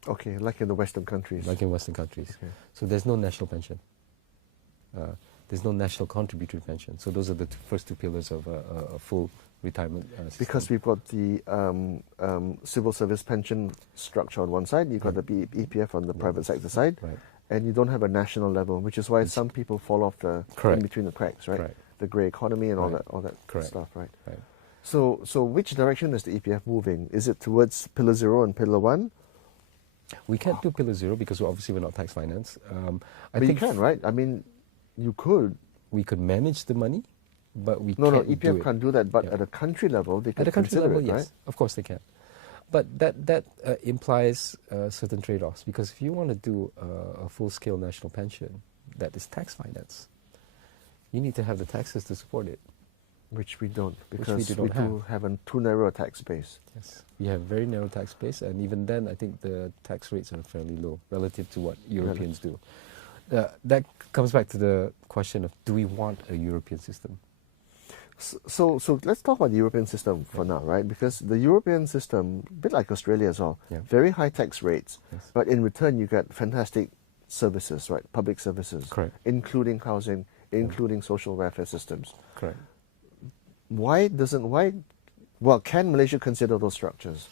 Okay, like in the Western countries. Like in Western countries. Okay. So there's no national pension. There's no national contributory pension. So those are the first 2 pillars of a full retirement system. Because we've got the civil service pension structure on one side, you've got the EPF on the private sector side, Right. and you don't have a national level, which is why some people fall off in between the cracks, right? Correct. The grey economy and Right. all that Correct. stuff, right? Right. So which direction is the EPF moving? Is it towards pillar 0 and pillar 1? We can't do pillar 0 because obviously we're not tax finance. I But think you can, right? I mean, you could. we could manage the money, but we No, can't EPF do it. can't do that, but Yeah. at a country level, they can At a country consider level, it, yes, right? of course they can. But that implies certain trade-offs, because if you want to do a full-scale national pension that is tax finance, you need to have the taxes to support it. Which we don't, Which because we don't do have a too narrow a tax base. Yes, we have very narrow tax base, and even then, I think the tax rates are fairly low relative to what Europeans do. That comes back to the question of, do we want a European system? So let's talk about the European system for now, right? Because the European system, a bit like Australia as well, Yeah. very high tax rates, Yes. but in return you get fantastic services, right? Public services, Correct. including housing, including social welfare systems. Correct. Well, can Malaysia consider those structures?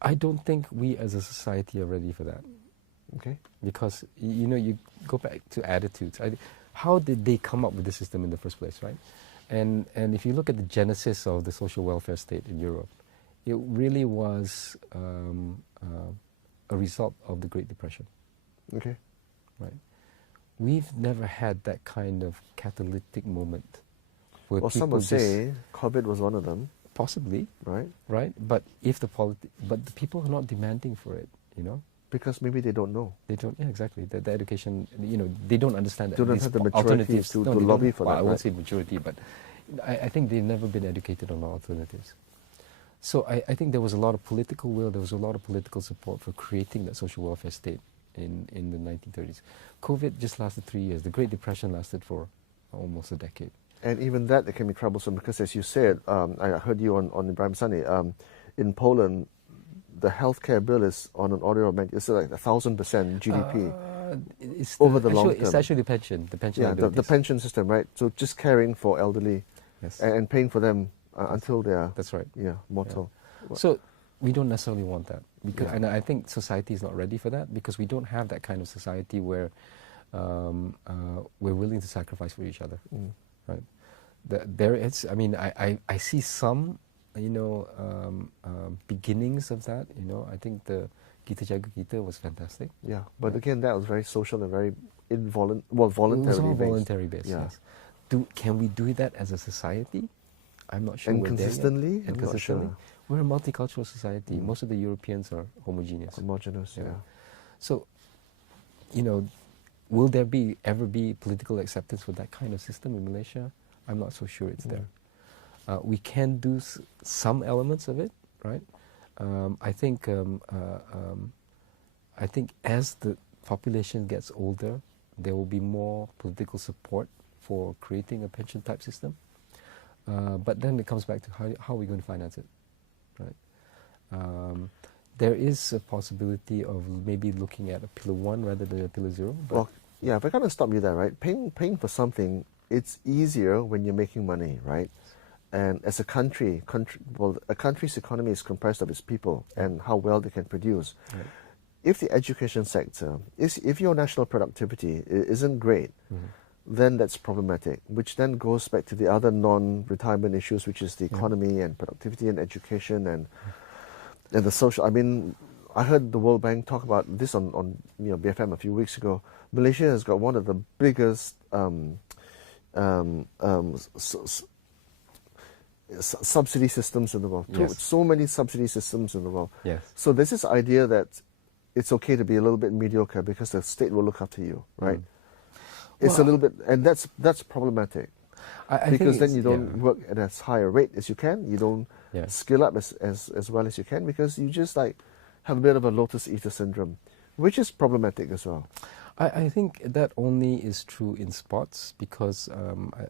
I don't think we as a society are ready for that, Okay. because you go back to attitudes. How did they come up with the system in the first place, right? And if you look at the genesis of the social welfare state in Europe, it really was a result of the Great Depression, Okay. right? We've never had that kind of catalytic moment where Well, some people would say COVID was one of them, possibly, right? right? But if the people are not demanding for it, Because maybe they don't know. They don't. Yeah, exactly. The education, they don't understand that. They don't these have the maturity alternatives to they lobby don't- for well, that, I won't right? say maturity, but I think they've never been educated on alternatives. So I think there was a lot of political will, there was a lot of political support for creating that social welfare state in the 1930s. COVID just lasted 3 years. The Great Depression lasted for almost a decade. And even that, it can be troublesome because, as you said, I heard you on Ibrahim Sani, in Poland, the healthcare bill is on an order of it's like 1,000% GDP over the long term. It's actually the pension. The pension. Yeah, the pension system, right? So just caring for elderly, Yes. and paying for them until they are That's right. mortal. So we don't necessarily want that, because, Yeah. and I think society is not ready for that, because we don't have that kind of society where we're willing to sacrifice for each other. Mm. Right? There is. I mean, I see some beginnings of that. I think the Kita Jaga Kita was fantastic. Yeah, but again, that was very social and very voluntary. It was all based. voluntary based. Yeah. Yes. Can we do that as a society? I'm not sure. And we're there yet. consistently? And I'm not consistently, sure. we're a multicultural society. Most of the Europeans are homogeneous. Homogeneous, yeah. So, will there ever be political acceptance for that kind of system in Malaysia? I'm not so sure it's there. We can do some elements of it, right? I think as the population gets older, there will be more political support for creating a pension type system. But then it comes back to how are we going to finance it, right? There is a possibility of maybe looking at a Pillar 1 rather than a Pillar 0. But Well, yeah, if I kind of stop you there, right? Paying for something, it's easier when you're making money, right? And as a country, a country's economy is comprised of its people and how well they can produce. Right. If the education sector, if your national productivity isn't great, then that's problematic, which then goes back to the other non-retirement issues, which is the economy and productivity and education and the social. I mean, I heard the World Bank talk about this on BFM a few weeks ago. Malaysia has got one of the biggest subsidy systems in the world. Yes. So many subsidy systems in the world. Yes. So there's this idea that it's okay to be a little bit mediocre because the state will look after you, right? It's a little bit, and that's problematic. I Because think then you don't work at as high a rate as you can. You don't skill up as well as you can because you just like have a bit of a lotus eater syndrome, which is problematic as well. I think that only is true in sports because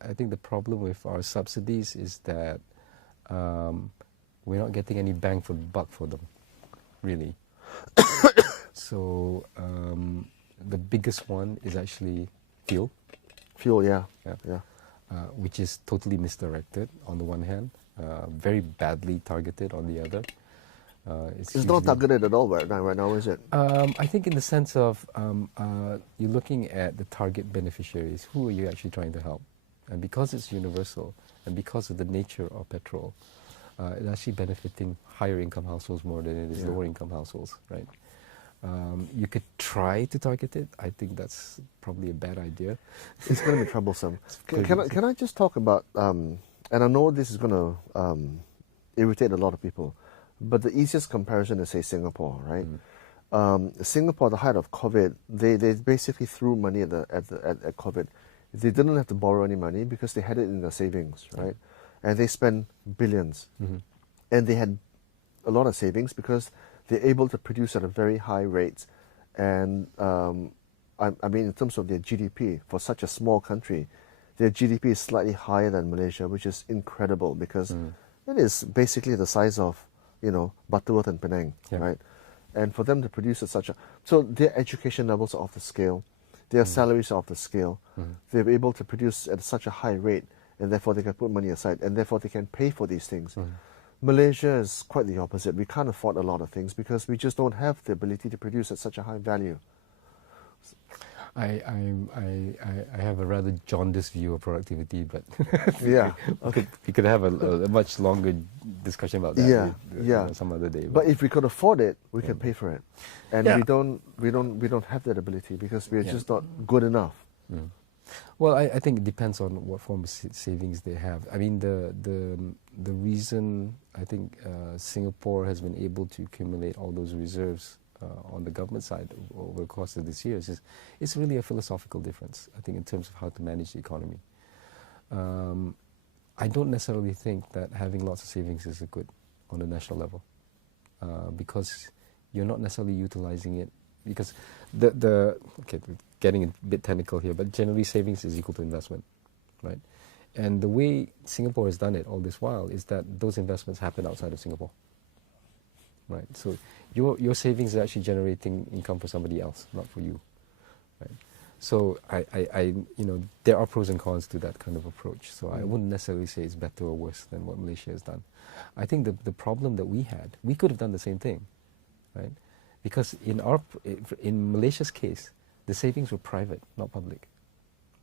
I think the problem with our subsidies is that we're not getting any bang for the buck for them, really. So the biggest one is actually fuel. Fuel, yeah. Which is totally misdirected on the one hand, very badly targeted on the other. It's not targeted at all right now, is it? I think in the sense of you're looking at the target beneficiaries. Who are you actually trying to help? And because it's universal and because of the nature of petrol, it's actually benefiting higher income households more than it is lower income households, right? You could try to target it. I think that's probably a bad idea. It's going to be troublesome. Can I just talk about, and I know this is going to irritate a lot of people, but the easiest comparison is, say, Singapore, right? Singapore, at the height of COVID, they basically threw money at COVID. They didn't have to borrow any money because they had it in their savings, right? And they spent billions. And they had a lot of savings because they're able to produce at a very high rate. And I mean, in terms of their GDP, for such a small country, their GDP is slightly higher than Malaysia, which is incredible because it is basically the size of, Butterworth and Penang, right? And for them to produce at such a... So their education levels are off the scale. Their salaries are off the scale. They're able to produce at such a high rate, and therefore they can put money aside, and therefore they can pay for these things. Malaysia is quite the opposite. We can't afford a lot of things because we just don't have the ability to produce at such a high value. I have a rather jaundiced view of productivity, but we could have a much longer discussion about that. Some other day. But if we could afford it, we can pay for it, and we don't have that ability because we're just not good enough. Well, I think it depends on what form of savings they have. I mean, the reason I think Singapore has been able to accumulate all those reserves on the government side over the course of this year is it's really a philosophical difference, I think, in terms of how to manage the economy. I don't necessarily think that having lots of savings is good on the national level because you're not necessarily utilizing it because getting a bit technical here, but generally savings is equal to investment, right? And the way Singapore has done it all this while is that those investments happen outside of Singapore, right? So your savings are actually generating income for somebody else, not for you, right? So I there are pros and cons to that kind of approach. So I wouldn't necessarily say it's better or worse than what Malaysia has done. I think the problem that we could have done the same thing, right? Because in Malaysia's case, the savings were private, not public,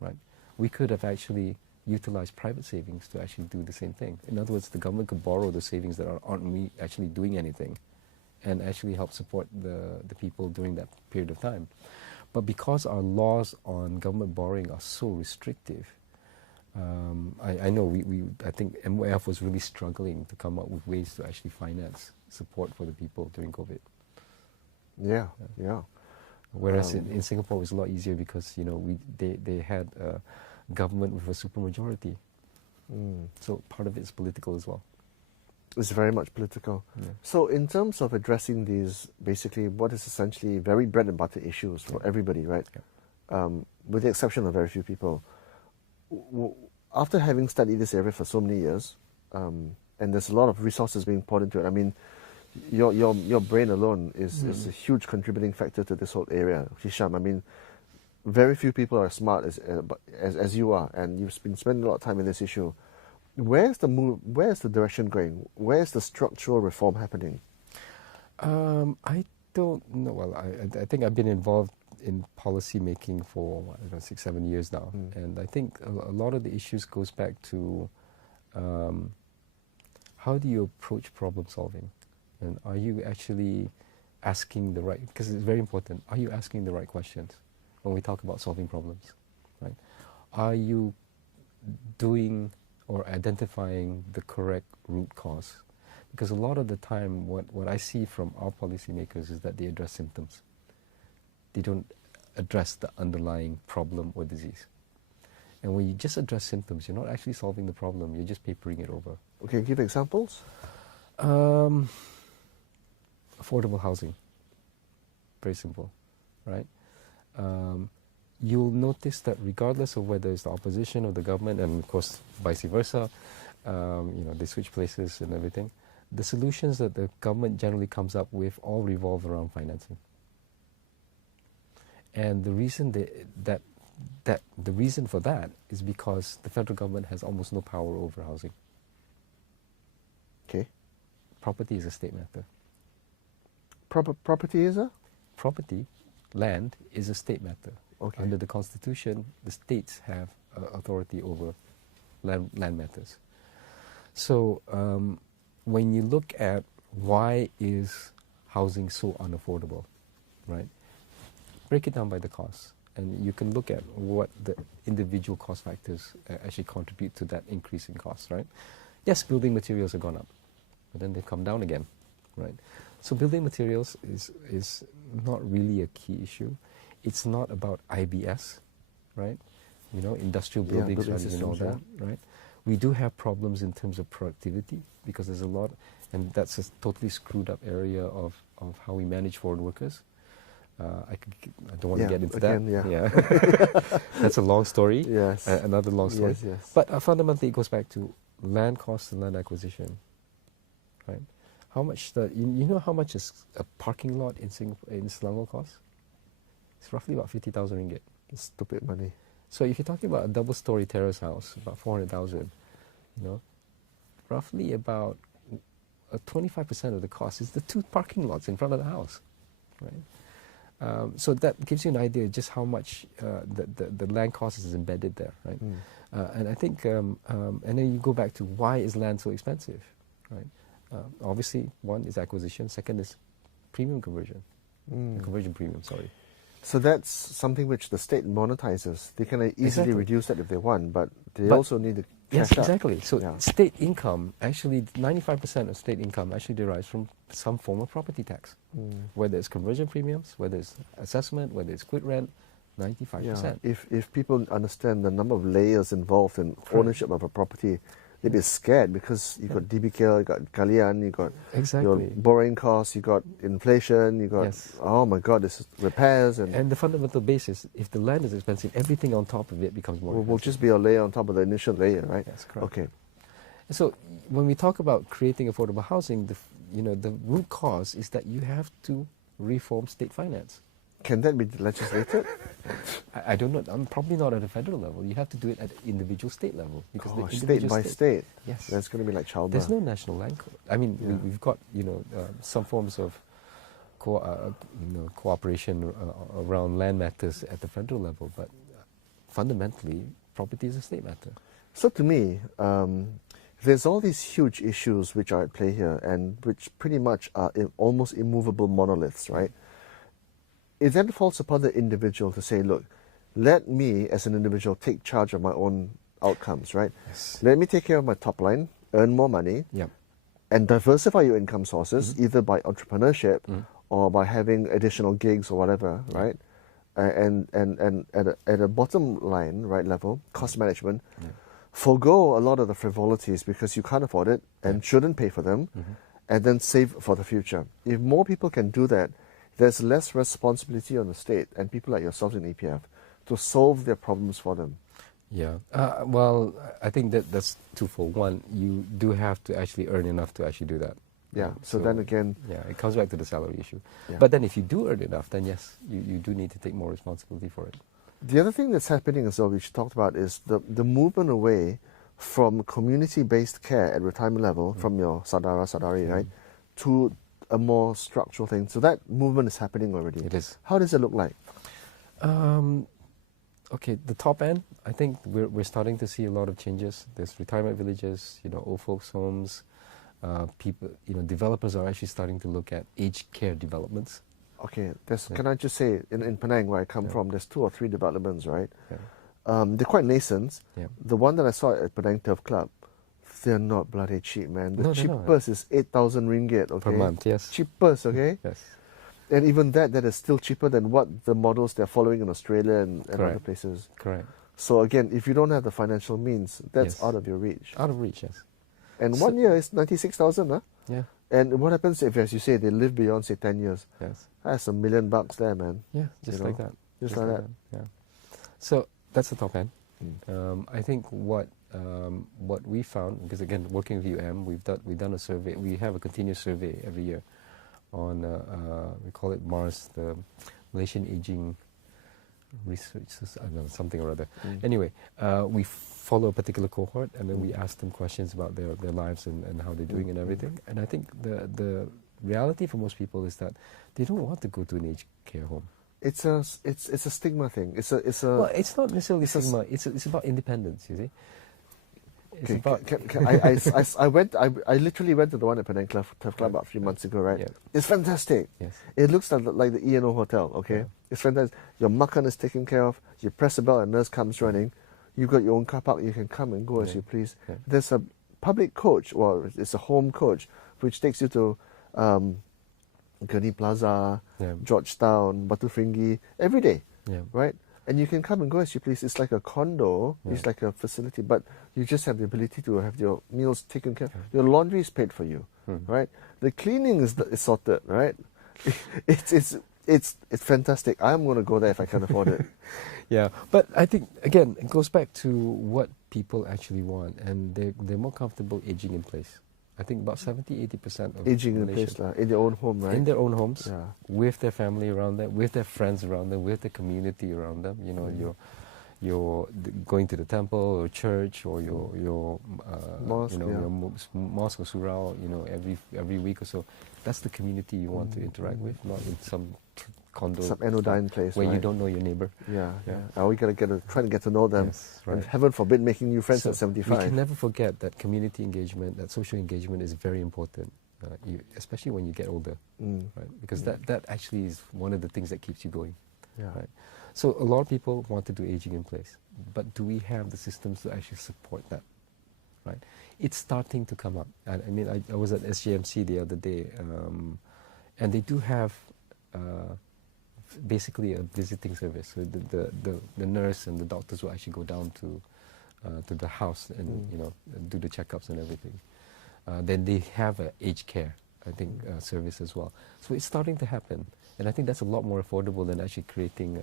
right? We could have actually utilize private savings to actually do the same thing. In other words, the government could borrow the savings that aren't actually doing anything and actually help support the people during that period of time. But because our laws on government borrowing are so restrictive, I know I think MOF was really struggling to come up with ways to actually finance support for the people during COVID. Yeah. Whereas in Singapore it was a lot easier because they had a government with a supermajority. So part of it is political as well. It's very much political. Yeah. So in terms of addressing these, basically what is essentially very bread and butter issues for everybody, right? Yeah. With the exception of very few people. After having studied this area for so many years, and there's a lot of resources being poured into it. I mean, your brain alone is a huge contributing factor to this whole area, Hisham. I mean, very few people are as smart as you are, and you've been spending a lot of time in this issue. Where's the move? Where's the direction going? Where's the structural reform happening? I don't know. Well, I think I've been involved in policy making for 6-7 years now, and I think a lot of the issues goes back to how do you approach problem solving, and are you actually asking the right? Because it's very important. Are you asking the right questions when we talk about solving problems, right? Are you doing or identifying the correct root cause? Because a lot of the time what I see from our policymakers is that they address symptoms. They don't address the underlying problem or disease. And when you just address symptoms, you're not actually solving the problem, you're just papering it over. Okay, give examples. Affordable housing. Very simple, right? You'll notice that regardless of whether it's the opposition or the government, and of course vice versa, they switch places and everything, the solutions that the government generally comes up with all revolve around financing. And the reason the reason for that is because the federal government has almost no power over housing. Okay. Property is a state matter. Property is a? Property, land, is a state matter. Okay. Under the Constitution, the states have authority over land matters. So when you look at why is housing so unaffordable, right? Break it down by the cost, and you can look at what the individual cost factors actually contribute to that increase in cost, right? Yes, building materials have gone up, but then they've come down again, right? So building materials is not really a key issue. It's not about IBS, right? Industrial buildings and all that, right? We do have problems in terms of productivity because there's a lot, and that's a totally screwed up area of how we manage foreign workers. I don't want to get into that. Yeah. That's a long story. Yes. Another long story. Yes. But fundamentally, it goes back to land cost and land acquisition, right? How much you know how much is a parking lot in Selangor costs? It's roughly about 50,000 ringgit. Stupid money. So if you're talking about a double-story terrace house, about 400,000, roughly about 25% of the cost is the 2 parking lots in front of the house, right? So that gives you an idea just how much the land cost is embedded there, right? And I think, and then you go back to why is land so expensive, right? Obviously, one is acquisition, second is premium conversion, conversion premium, sorry. So that's something which the state monetizes. They can easily reduce that if they want, but they also need to cash out. Exactly. So state income, actually 95% of state income actually derives from some form of property tax. Whether it's conversion premiums, whether it's assessment, whether it's quit rent, 95%. Yeah. If people understand the number of layers involved in ownership of a property, they'd be scared because you got DBK, you got Kalian, you got your borrowing costs, you got inflation, you got, oh my God, this is repairs. And the fundamental basis, if the land is expensive, everything on top of it becomes more expensive. Will just be a layer on top of the initial layer, right? That's correct. Okay. So when we talk about creating affordable housing, the root cause is that you have to reform state finance. Can that be legislated? I don't know. Probably not at a federal level. You have to do it at the individual state level. Because state by state. Yes. That's going to be like childbirth. There's no national land code. I mean, we've got some forms of cooperation around land matters at the federal level, but fundamentally, property is a state matter. So to me, there's all these huge issues which are at play here, and which pretty much are almost immovable monoliths, right? It then falls upon the individual to say, look, let me as an individual take charge of my own outcomes, right? Yes. Let me take care of my top line, earn more money, Yep. and diversify your income sources, either by entrepreneurship or by having additional gigs or whatever, right? And at a bottom line, right, level, cost management, forgo a lot of the frivolities because you can't afford it and shouldn't pay for them, and then save for the future. If more people can do that, there's less responsibility on the state and people like yourselves in EPF to solve their problems for them. Yeah. Well, I think that's twofold. One, you do have to actually earn enough to actually do that. Yeah. So then again, yeah, it comes back to the salary issue. Yeah. But then if you do earn enough, then yes, you do need to take more responsibility for it. the other thing that's happening as well, which you talked about, is the movement away from community-based care at retirement level, from your sadari, right, to a more structural thing. So that movement is happening already. It is. How does it look like? Okay, the top end, I think we're starting to see a lot of changes. There's retirement villages, old folks' homes. People, developers are actually starting to look at aged care developments. Okay, can I just say, in Penang, where I come from, there's 2 or 3 developments, right? Yeah. They're quite nascent. Yeah. The one that I saw at Penang Turf Club, they're not bloody cheap, man. The No, they're not. cheapest is 8,000 ringgit, okay? Per month, yes. Cheapest, okay? Yes. And even that is still cheaper than what the models they're following in Australia and other places. Correct. So again, if you don't have the financial means, that's Yes. out of your reach. Out of reach, yes. And So- 1 year is 96,000, huh? Yeah. And what happens if, as you say, they live beyond, say, 10 years? Yes. That's $1 million there, man. Yeah, just like that. Just like that. Yeah. So that's the top end. Mm. I think what we found, because again, working with UM, we've done a survey. We have a continuous survey every year on we call it MARS, the Malaysian Aging Research, I don't know, something or other. Anyway, we follow a particular cohort, and then we ask them questions about their lives and how they're doing and everything. And I think the reality for most people is that they don't want to go to an aged care home. It's a stigma thing. Well, it's not necessarily stigma. It's about independence. You see. It's about. I literally went to the one at Penang Turf Club about a few months ago, right? Yeah. It's fantastic. Yes. It looks like the E&O hotel, okay? Yeah. It's fantastic. Your makan is taken care of. You press a bell, a nurse comes running. You've got your own car park. You can come and go as you please. Yeah. There's a public coach, well, it's a home coach, which takes you to Gurney Plaza, Georgetown, Batu Ferringhi, every day, right? And you can come and go as you please. It's like a condo. It's like a facility, but you just have the ability to have your meals taken care of. Your laundry is paid for you, right? The cleaning is sorted, right? It's fantastic. I'm going to go there if I can afford it. Yeah, but I think again it goes back to what people actually want, and they're more comfortable aging in place. I think about 70-80% of Aging in Malaysian, place, in their own home, right? in their own homes, Yeah. with their family around them, with their friends around them, with the community around them. You're going to the temple or church or your Mosque, your mosque or surau, every week or so. That's the community you want to interact with, not in some condo, Some anodyne place, where you right? don't know your neighbor. Yeah. We got to try to get to know them. Yes, right. And heaven forbid making new friends So at 75. we can never forget that community engagement, that social engagement is very important, especially when you get older, right? Because that actually is one of the things that keeps you going. Yeah. Right? So a lot of people want to do aging in place, but do we have the systems to actually support that? Right? It's starting to come up. I mean, I was at SGMC the other day, and they do have basically a visiting service. So the nurse and the doctors will actually go down to the house and do the checkups and everything. Then they have an aged care, I think, service as well. So it's starting to happen, and I think that's a lot more affordable than actually creating,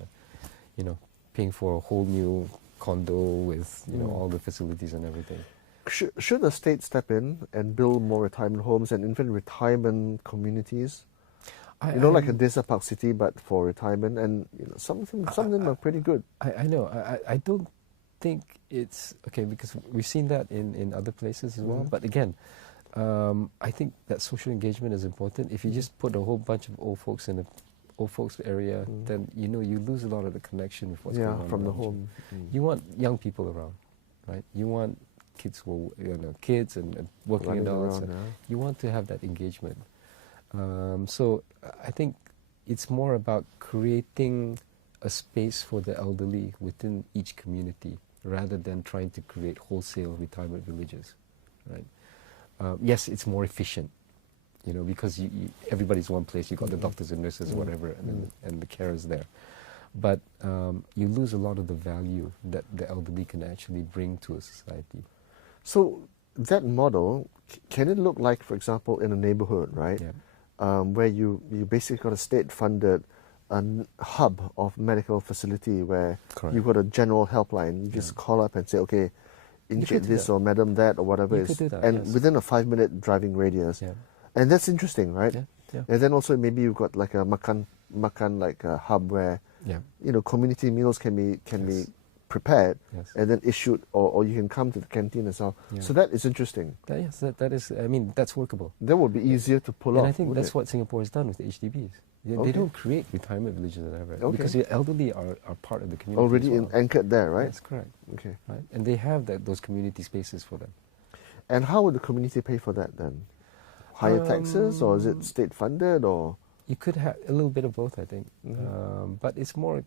paying for a whole new condo with all the facilities and everything. Should the state step in and build more retirement homes and even retirement communities? Like a Desa Park City, but for retirement, and some of them are pretty good. I know. I don't think it's okay, because we've seen that in other places as well. But again, I think that social engagement is important. If you just put a whole bunch of old folks in the old folks area, then you lose a lot of the connection with what's going on from the around you. home. You want young people around. right? You want kids who kids and working Running adults. around, yeah. You want to have that engagement. So I think it's more about creating a space for the elderly within each community rather than trying to create wholesale retirement villages, right? Yes, it's more efficient, because everybody's one place. You got the doctors and nurses or whatever, and the carers there. But you lose a lot of the value that the elderly can actually bring to a society. So that model, can it look like, for example, in a neighborhood, right? Yeah. Where you basically got a state-funded hub of medical facility where Correct. you've got a general helpline. You just call up and say, okay, inject this that. or madam that or whatever You it is. could do that, and yes. within a 5-minute driving radius. Yeah. And that's interesting, right? Yeah. Yeah. And then also maybe you've got like a makan like a hub where Yeah. community meals can be prepared Yes. and then issued, or you can come to the canteen as well. Yeah. So that is interesting. That is. I mean, that's workable. That would be easier to pull off. And I think wouldn't that's it? what Singapore has done with the HDBs. They Okay. don't create retirement villages or whatever, Okay. because the elderly are part of the community. Already as well. anchored there, right? That's correct. Okay. Right? And they have those community spaces for them. And how would the community pay for that then? Higher taxes, or is it state funded, or? You could have a little bit of both, I think. But it's more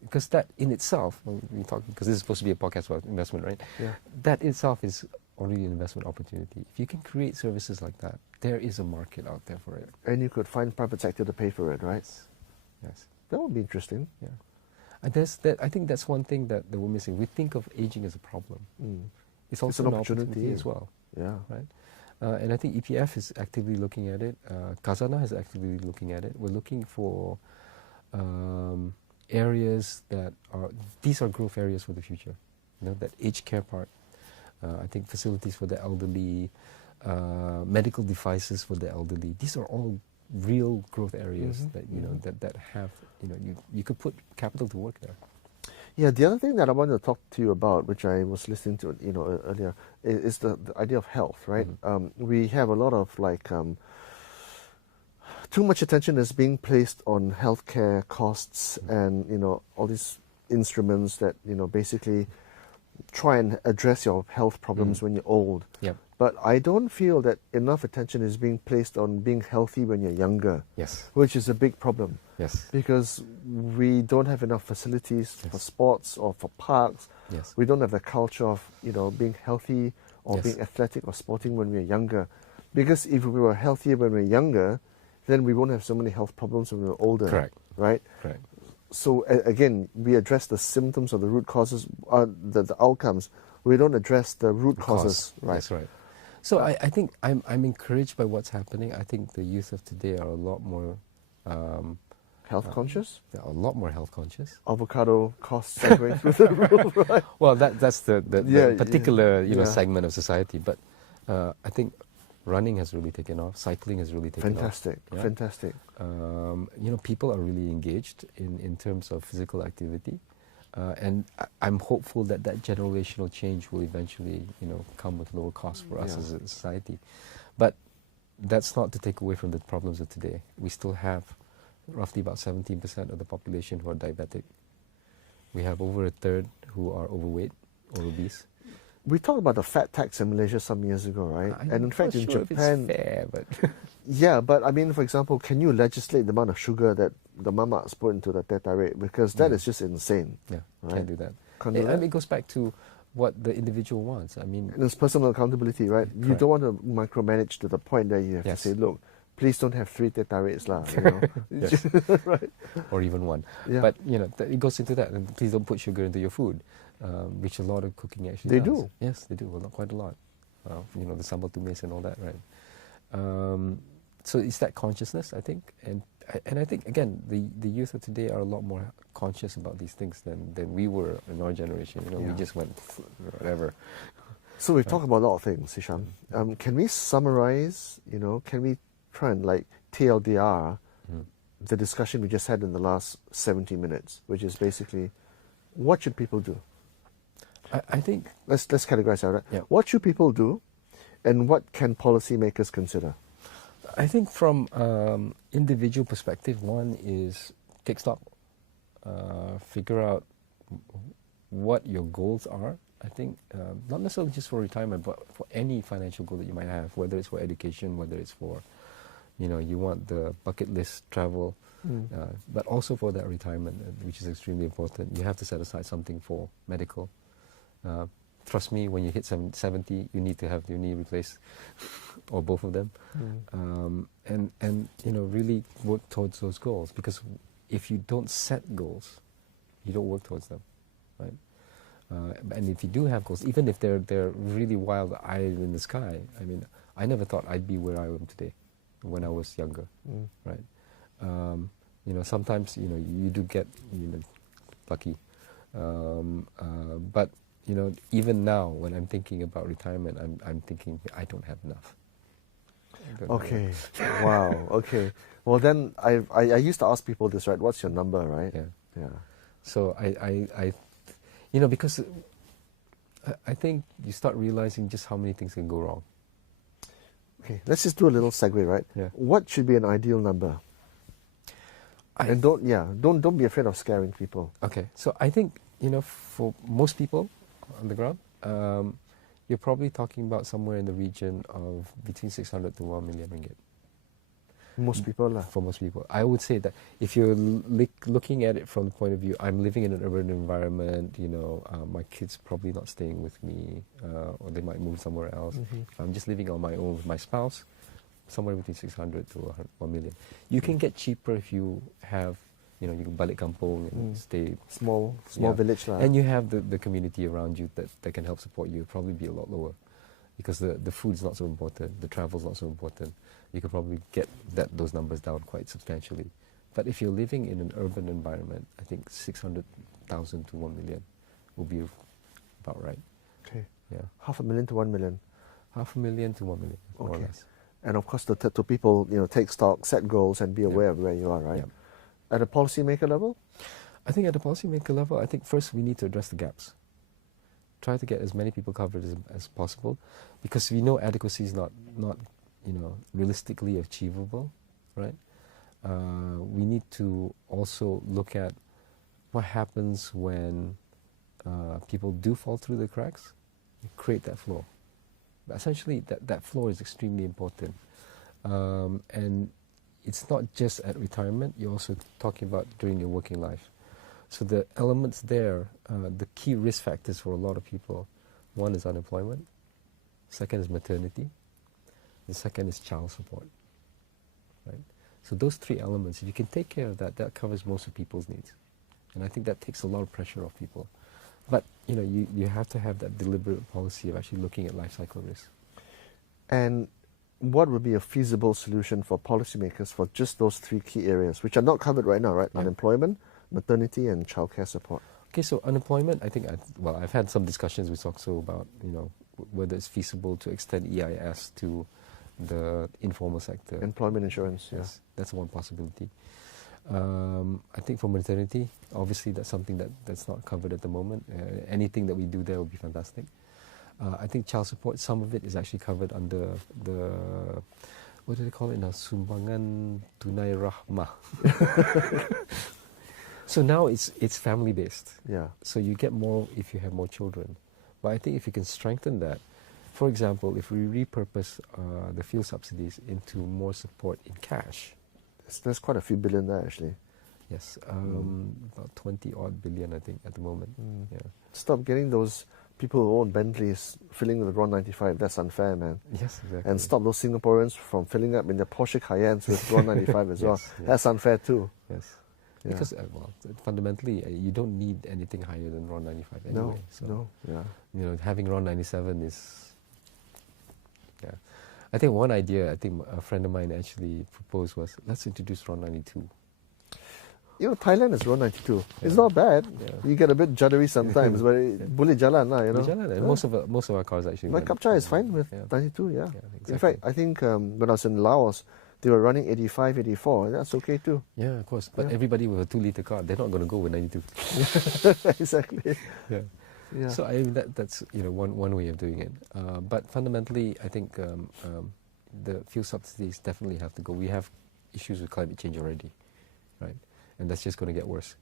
because that in itself, when we talk, because this is supposed to be a podcast about investment, right? Yeah. That itself is already an investment opportunity. If you can create services like that, there is a market out there for it. And you could find private sector to pay for it, right? Yes. That would be interesting. Yeah. And I think that's one thing that we're missing. We think of aging as a problem. It's also an an opportunity. opportunity as well, Yeah. right? And I think EPF is actively looking at it. Khazanah is actively looking at it. We're looking for areas these are growth areas for the future. That aged care part. I think facilities for the elderly, medical devices for the elderly. These are all real growth areas that have you could put capital to work there. Yeah, the other thing that I wanted to talk to you about, which I was listening to earlier, is the idea of health, right? We have a lot of too much attention is being placed on healthcare costs and all these instruments that basically try and address your health problems when you're old. Yep. But I don't feel that enough attention is being placed on being healthy when you're younger. Yes. Which is a big problem. Yes. Because we don't have enough facilities for sports or for parks. Yes. We don't have the culture of being healthy or Yes. being athletic or sporting when we're younger. Because if we were healthier when we're younger, then we won't have so many health problems when we're older. Correct. Right? Correct. So again, we address the symptoms or the root causes, the outcomes. We don't address the root causes. Right. That's right. So I think I'm encouraged by what's happening. I think the youth of today are a lot more Health conscious? they're a lot more health conscious. Avocado costs are going through the roof, right? Well, that's the Yeah, particular yeah. segment of society. But I think running has really taken off. Cycling has really taken Fantastic, off. Yeah. fantastic. People are really engaged in terms of physical activity. And I'm hopeful that generational change will eventually, come with lower costs for us as a society. But that's not to take away from the problems of today. We still have roughly about 17% of the population who are diabetic. We have over a third who are overweight or obese. We talked about the fat tax in Malaysia some years ago, right? And in fact, in Japan, if it's fair, but yeah. But I mean, for example, can you legislate the amount of sugar that the mamas put into the teh tarik? Because that is just insane. yeah, Right. can't do that. Can't do I that. mean, it goes back to what the individual wants. I mean, And it's personal accountability, right? You Correct. don't want to micromanage to the point that you have Yes. to say, look, please don't have 3 teh tariks lah. Yes. Right? or even one. Yeah. But it goes into that. And please don't put sugar into your food, which a lot of cooking actually They does. do. Yes, they do. Quite a lot. The sambal tumis and all that, right? So it's that consciousness, I think, and I think again the youth of today are a lot more conscious about these things than we were in our generation. We Yeah. just went whatever. So we've talked about a lot of things, Hisham. Can we summarize, can we try and TLDR the discussion we just had in the last 70 minutes, which is basically, what should people do? I think Let's categorize that, right? Yeah. What should people do, and what can policymakers consider? I think from individual perspective, one is take stock, figure out what your goals are I think not necessarily just for retirement, but for any financial goal that you might have, whether it's for education, whether it's for, you want the bucket list travel, but also for that retirement, which is extremely important. You have to set aside something for medical. Trust me, when you hit 70, you need to have your knee replaced, or both of them, and really work towards those goals. Because if you don't set goals, you don't work towards them, right? And if you do have goals, even if they're really wild, eye in the sky. I mean, I never thought I'd be where I am today, when I was younger, right? Sometimes you do get lucky, but even now when I'm thinking about retirement, I'm thinking I don't have enough. Okay. Wow. Okay. Well, then I used to ask people this, right? What's your number, right? Yeah. So I because I think you start realizing just how many things can go wrong. Okay. Let's just do a little segue, right? Yeah. What should be an ideal number? And don't be afraid of scaring people. Okay. So I think for most people on the ground, you're probably talking about somewhere in the region of between 600 to 1 million ringgit. Most people, for most people, I would say that if you're looking at it from the point of view, I'm living in an urban environment. My kids probably not staying with me, or they might move somewhere else. If I'm just living on my own with my spouse, somewhere between 600 to 1 million. You can get cheaper if you have, you can balik kampung and stay small village, and you have the community around you that can help support you. It'll probably be a lot lower, because the food's not so important, the travel's not so important. You could probably get those numbers down quite substantially. But if you're living in an urban environment, I think 600,000 to 1 million will be about right. Okay. Yeah. 500,000 to 1 million. 500,000 to 1 million, more or less. And of course, to people, take stock, set goals, and be aware of where you are, right? Yeah. At a policymaker level? I think at a policymaker level, I think first we need to address the gaps. Try to get as many people covered as possible, because we know adequacy is not realistically achievable, right? We need to also look at what happens when people do fall through the cracks, create that floor. But essentially, that floor is extremely important. And it's not just at retirement, you're also talking about during your working life. So the elements there, the key risk factors for a lot of people, one is unemployment, second is maternity, the second is child support, right? So those three elements, if you can take care of that covers most of people's needs. And I think that takes a lot of pressure off people. But, you have to have that deliberate policy of actually looking at life cycle risk. And what would be a feasible solution for policymakers for just those three key areas, which are not covered right now, right? Yeah. Unemployment, maternity, and childcare support. Okay, so unemployment, I think, I've had some discussions with OXO about, whether it's feasible to extend EIS to the informal sector. Employment insurance, yes. That's one possibility. I think for maternity, obviously that's something that's not covered at the moment. Anything that we do there would be fantastic. I think child support, some of it is actually covered under the, what do they call it now? Sumbangan Tunai Rahmah. So now it's family based. Yeah. So you get more if you have more children. But I think if you can strengthen that, for example, if we repurpose the fuel subsidies into more support in cash. There's quite a few billion there, actually. Yes, about 20 odd billion, I think, at the moment. Yeah. Stop getting those people who own Bentleys filling with RON 95. That's unfair, man. Yes, exactly. And stop those Singaporeans from filling up in their Porsche Cayennes with RON 95 as well. Yes. That's unfair too. Yes. Yeah. Because, fundamentally, you don't need anything higher than RON 95 anyway. Having RON 97 is... Yeah. I think one idea, a friend of mine actually proposed was, let's introduce RON 92. Thailand is RON 92. Yeah. It's not bad. Yeah. You get a bit juddery sometimes, but boleh jalan lah, Jalan. Most of our cars actually. My Kapcha is fine with 92, yeah. Exactly. In fact, I think when I was in Laos, they were running 85, 84. That's okay too. Yeah, of course. But everybody with a 2-litre car, they're not going to go with 92. Exactly. Yeah. Yeah. So that's one way of doing it. But fundamentally, I think the fuel subsidies definitely have to go. We have issues with climate change already, right? And that's just going to get worse.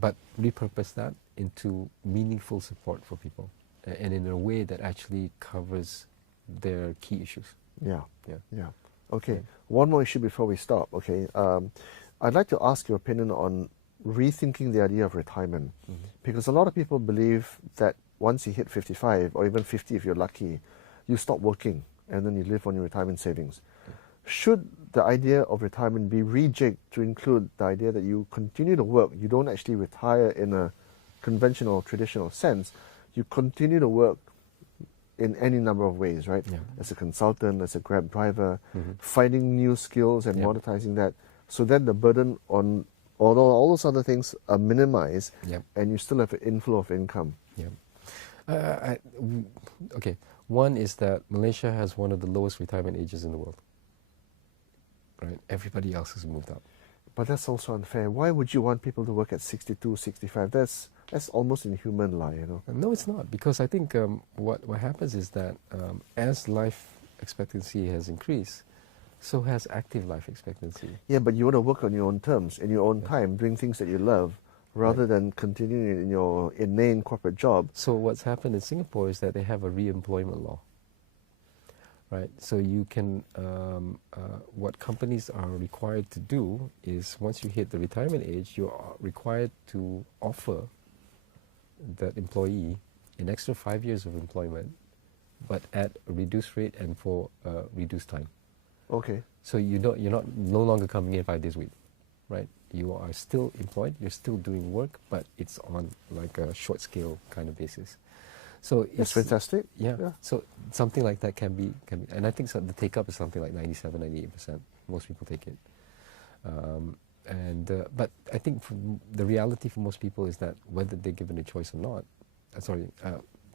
but repurpose that into meaningful support for people, and in a way that actually covers their key issues. Yeah. Yeah. Yeah. Okay. Yeah. One more issue before we stop. Okay. I'd like to ask your opinion on rethinking the idea of retirement, because a lot of people believe that once you hit 55 or even 50 if you're lucky, you stop working and then you live on your retirement savings. Should the idea of retirement be rejigged to include the idea that you continue to work, you don't actually retire in a conventional, traditional sense, you continue to work in any number of ways, right? Yeah. As a consultant, as a Grab driver, finding new skills and monetizing that, so then the burden on all those other things are minimized, and you still have an inflow of income. Yeah. Okay. One is that Malaysia has one of the lowest retirement ages in the world. Right? Everybody else has moved up. But that's also unfair. Why would you want people to work at 62, 65? That's almost inhuman, you know. No, it's not, because I think what happens is that as life expectancy has increased, so has active life expectancy. Yeah, but you want to work on your own terms, in your own time, doing things that you love, rather than continuing in your inane corporate job. So what's happened in Singapore is that they have a re-employment law. Right, so you can, what companies are required to do is once you hit the retirement age, you are required to offer that employee an extra 5 years of employment, but at a reduced rate and for reduced time. Okay. So you're no longer coming in 5 days a week, right? You are still employed, you're still doing work, but it's on like a short scale kind of basis. So it's fantastic. Yeah. So something like that can be, and I think the take up is something like 97, 98%. Most people take it. But I think the reality for most people is that whether they're given a choice or not,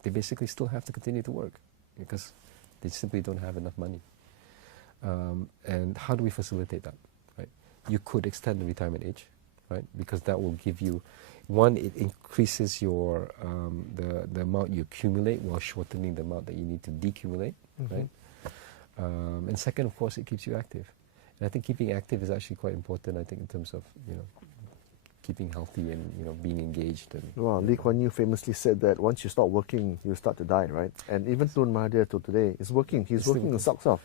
they basically still have to continue to work because they simply don't have enough money. And how do we facilitate that? Right? You could extend the retirement age, right? Because that will give you. One, it increases your the amount you accumulate while shortening the amount that you need to decumulate, right? And second, of course, it keeps you active. And I think keeping active is actually quite important. I think in terms of keeping healthy and being engaged. And well, Lee Kuan Yew famously said that once you stop working, you start to die, right? And even Tun Mahathir till today is working. He's working the socks off.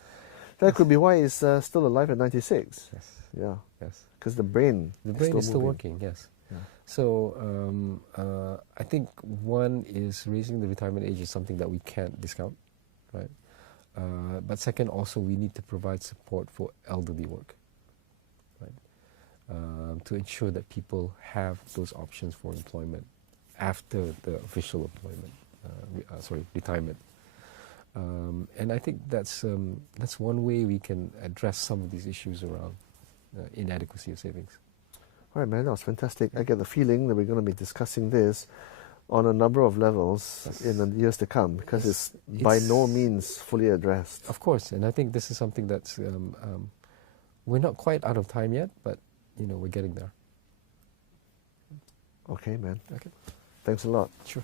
That could be why he's still alive at 96. Yes. Yeah. Yes. Because the brain is still working. Yes. Yeah. So I think one is raising the retirement age is something that we can't discount, right? But second, also we need to provide support for elderly work, right? To ensure that people have those options for employment after the official employment, retirement. And I think that's one way we can address some of these issues around inadequacy of savings. All right, man, that was fantastic. I get the feeling that we're going to be discussing this on a number of levels in the years to come because it's by no means fully addressed. Of course, and I think this is something that's, we're not quite out of time yet, but, we're getting there. Okay, man. Okay. Thanks a lot. Sure.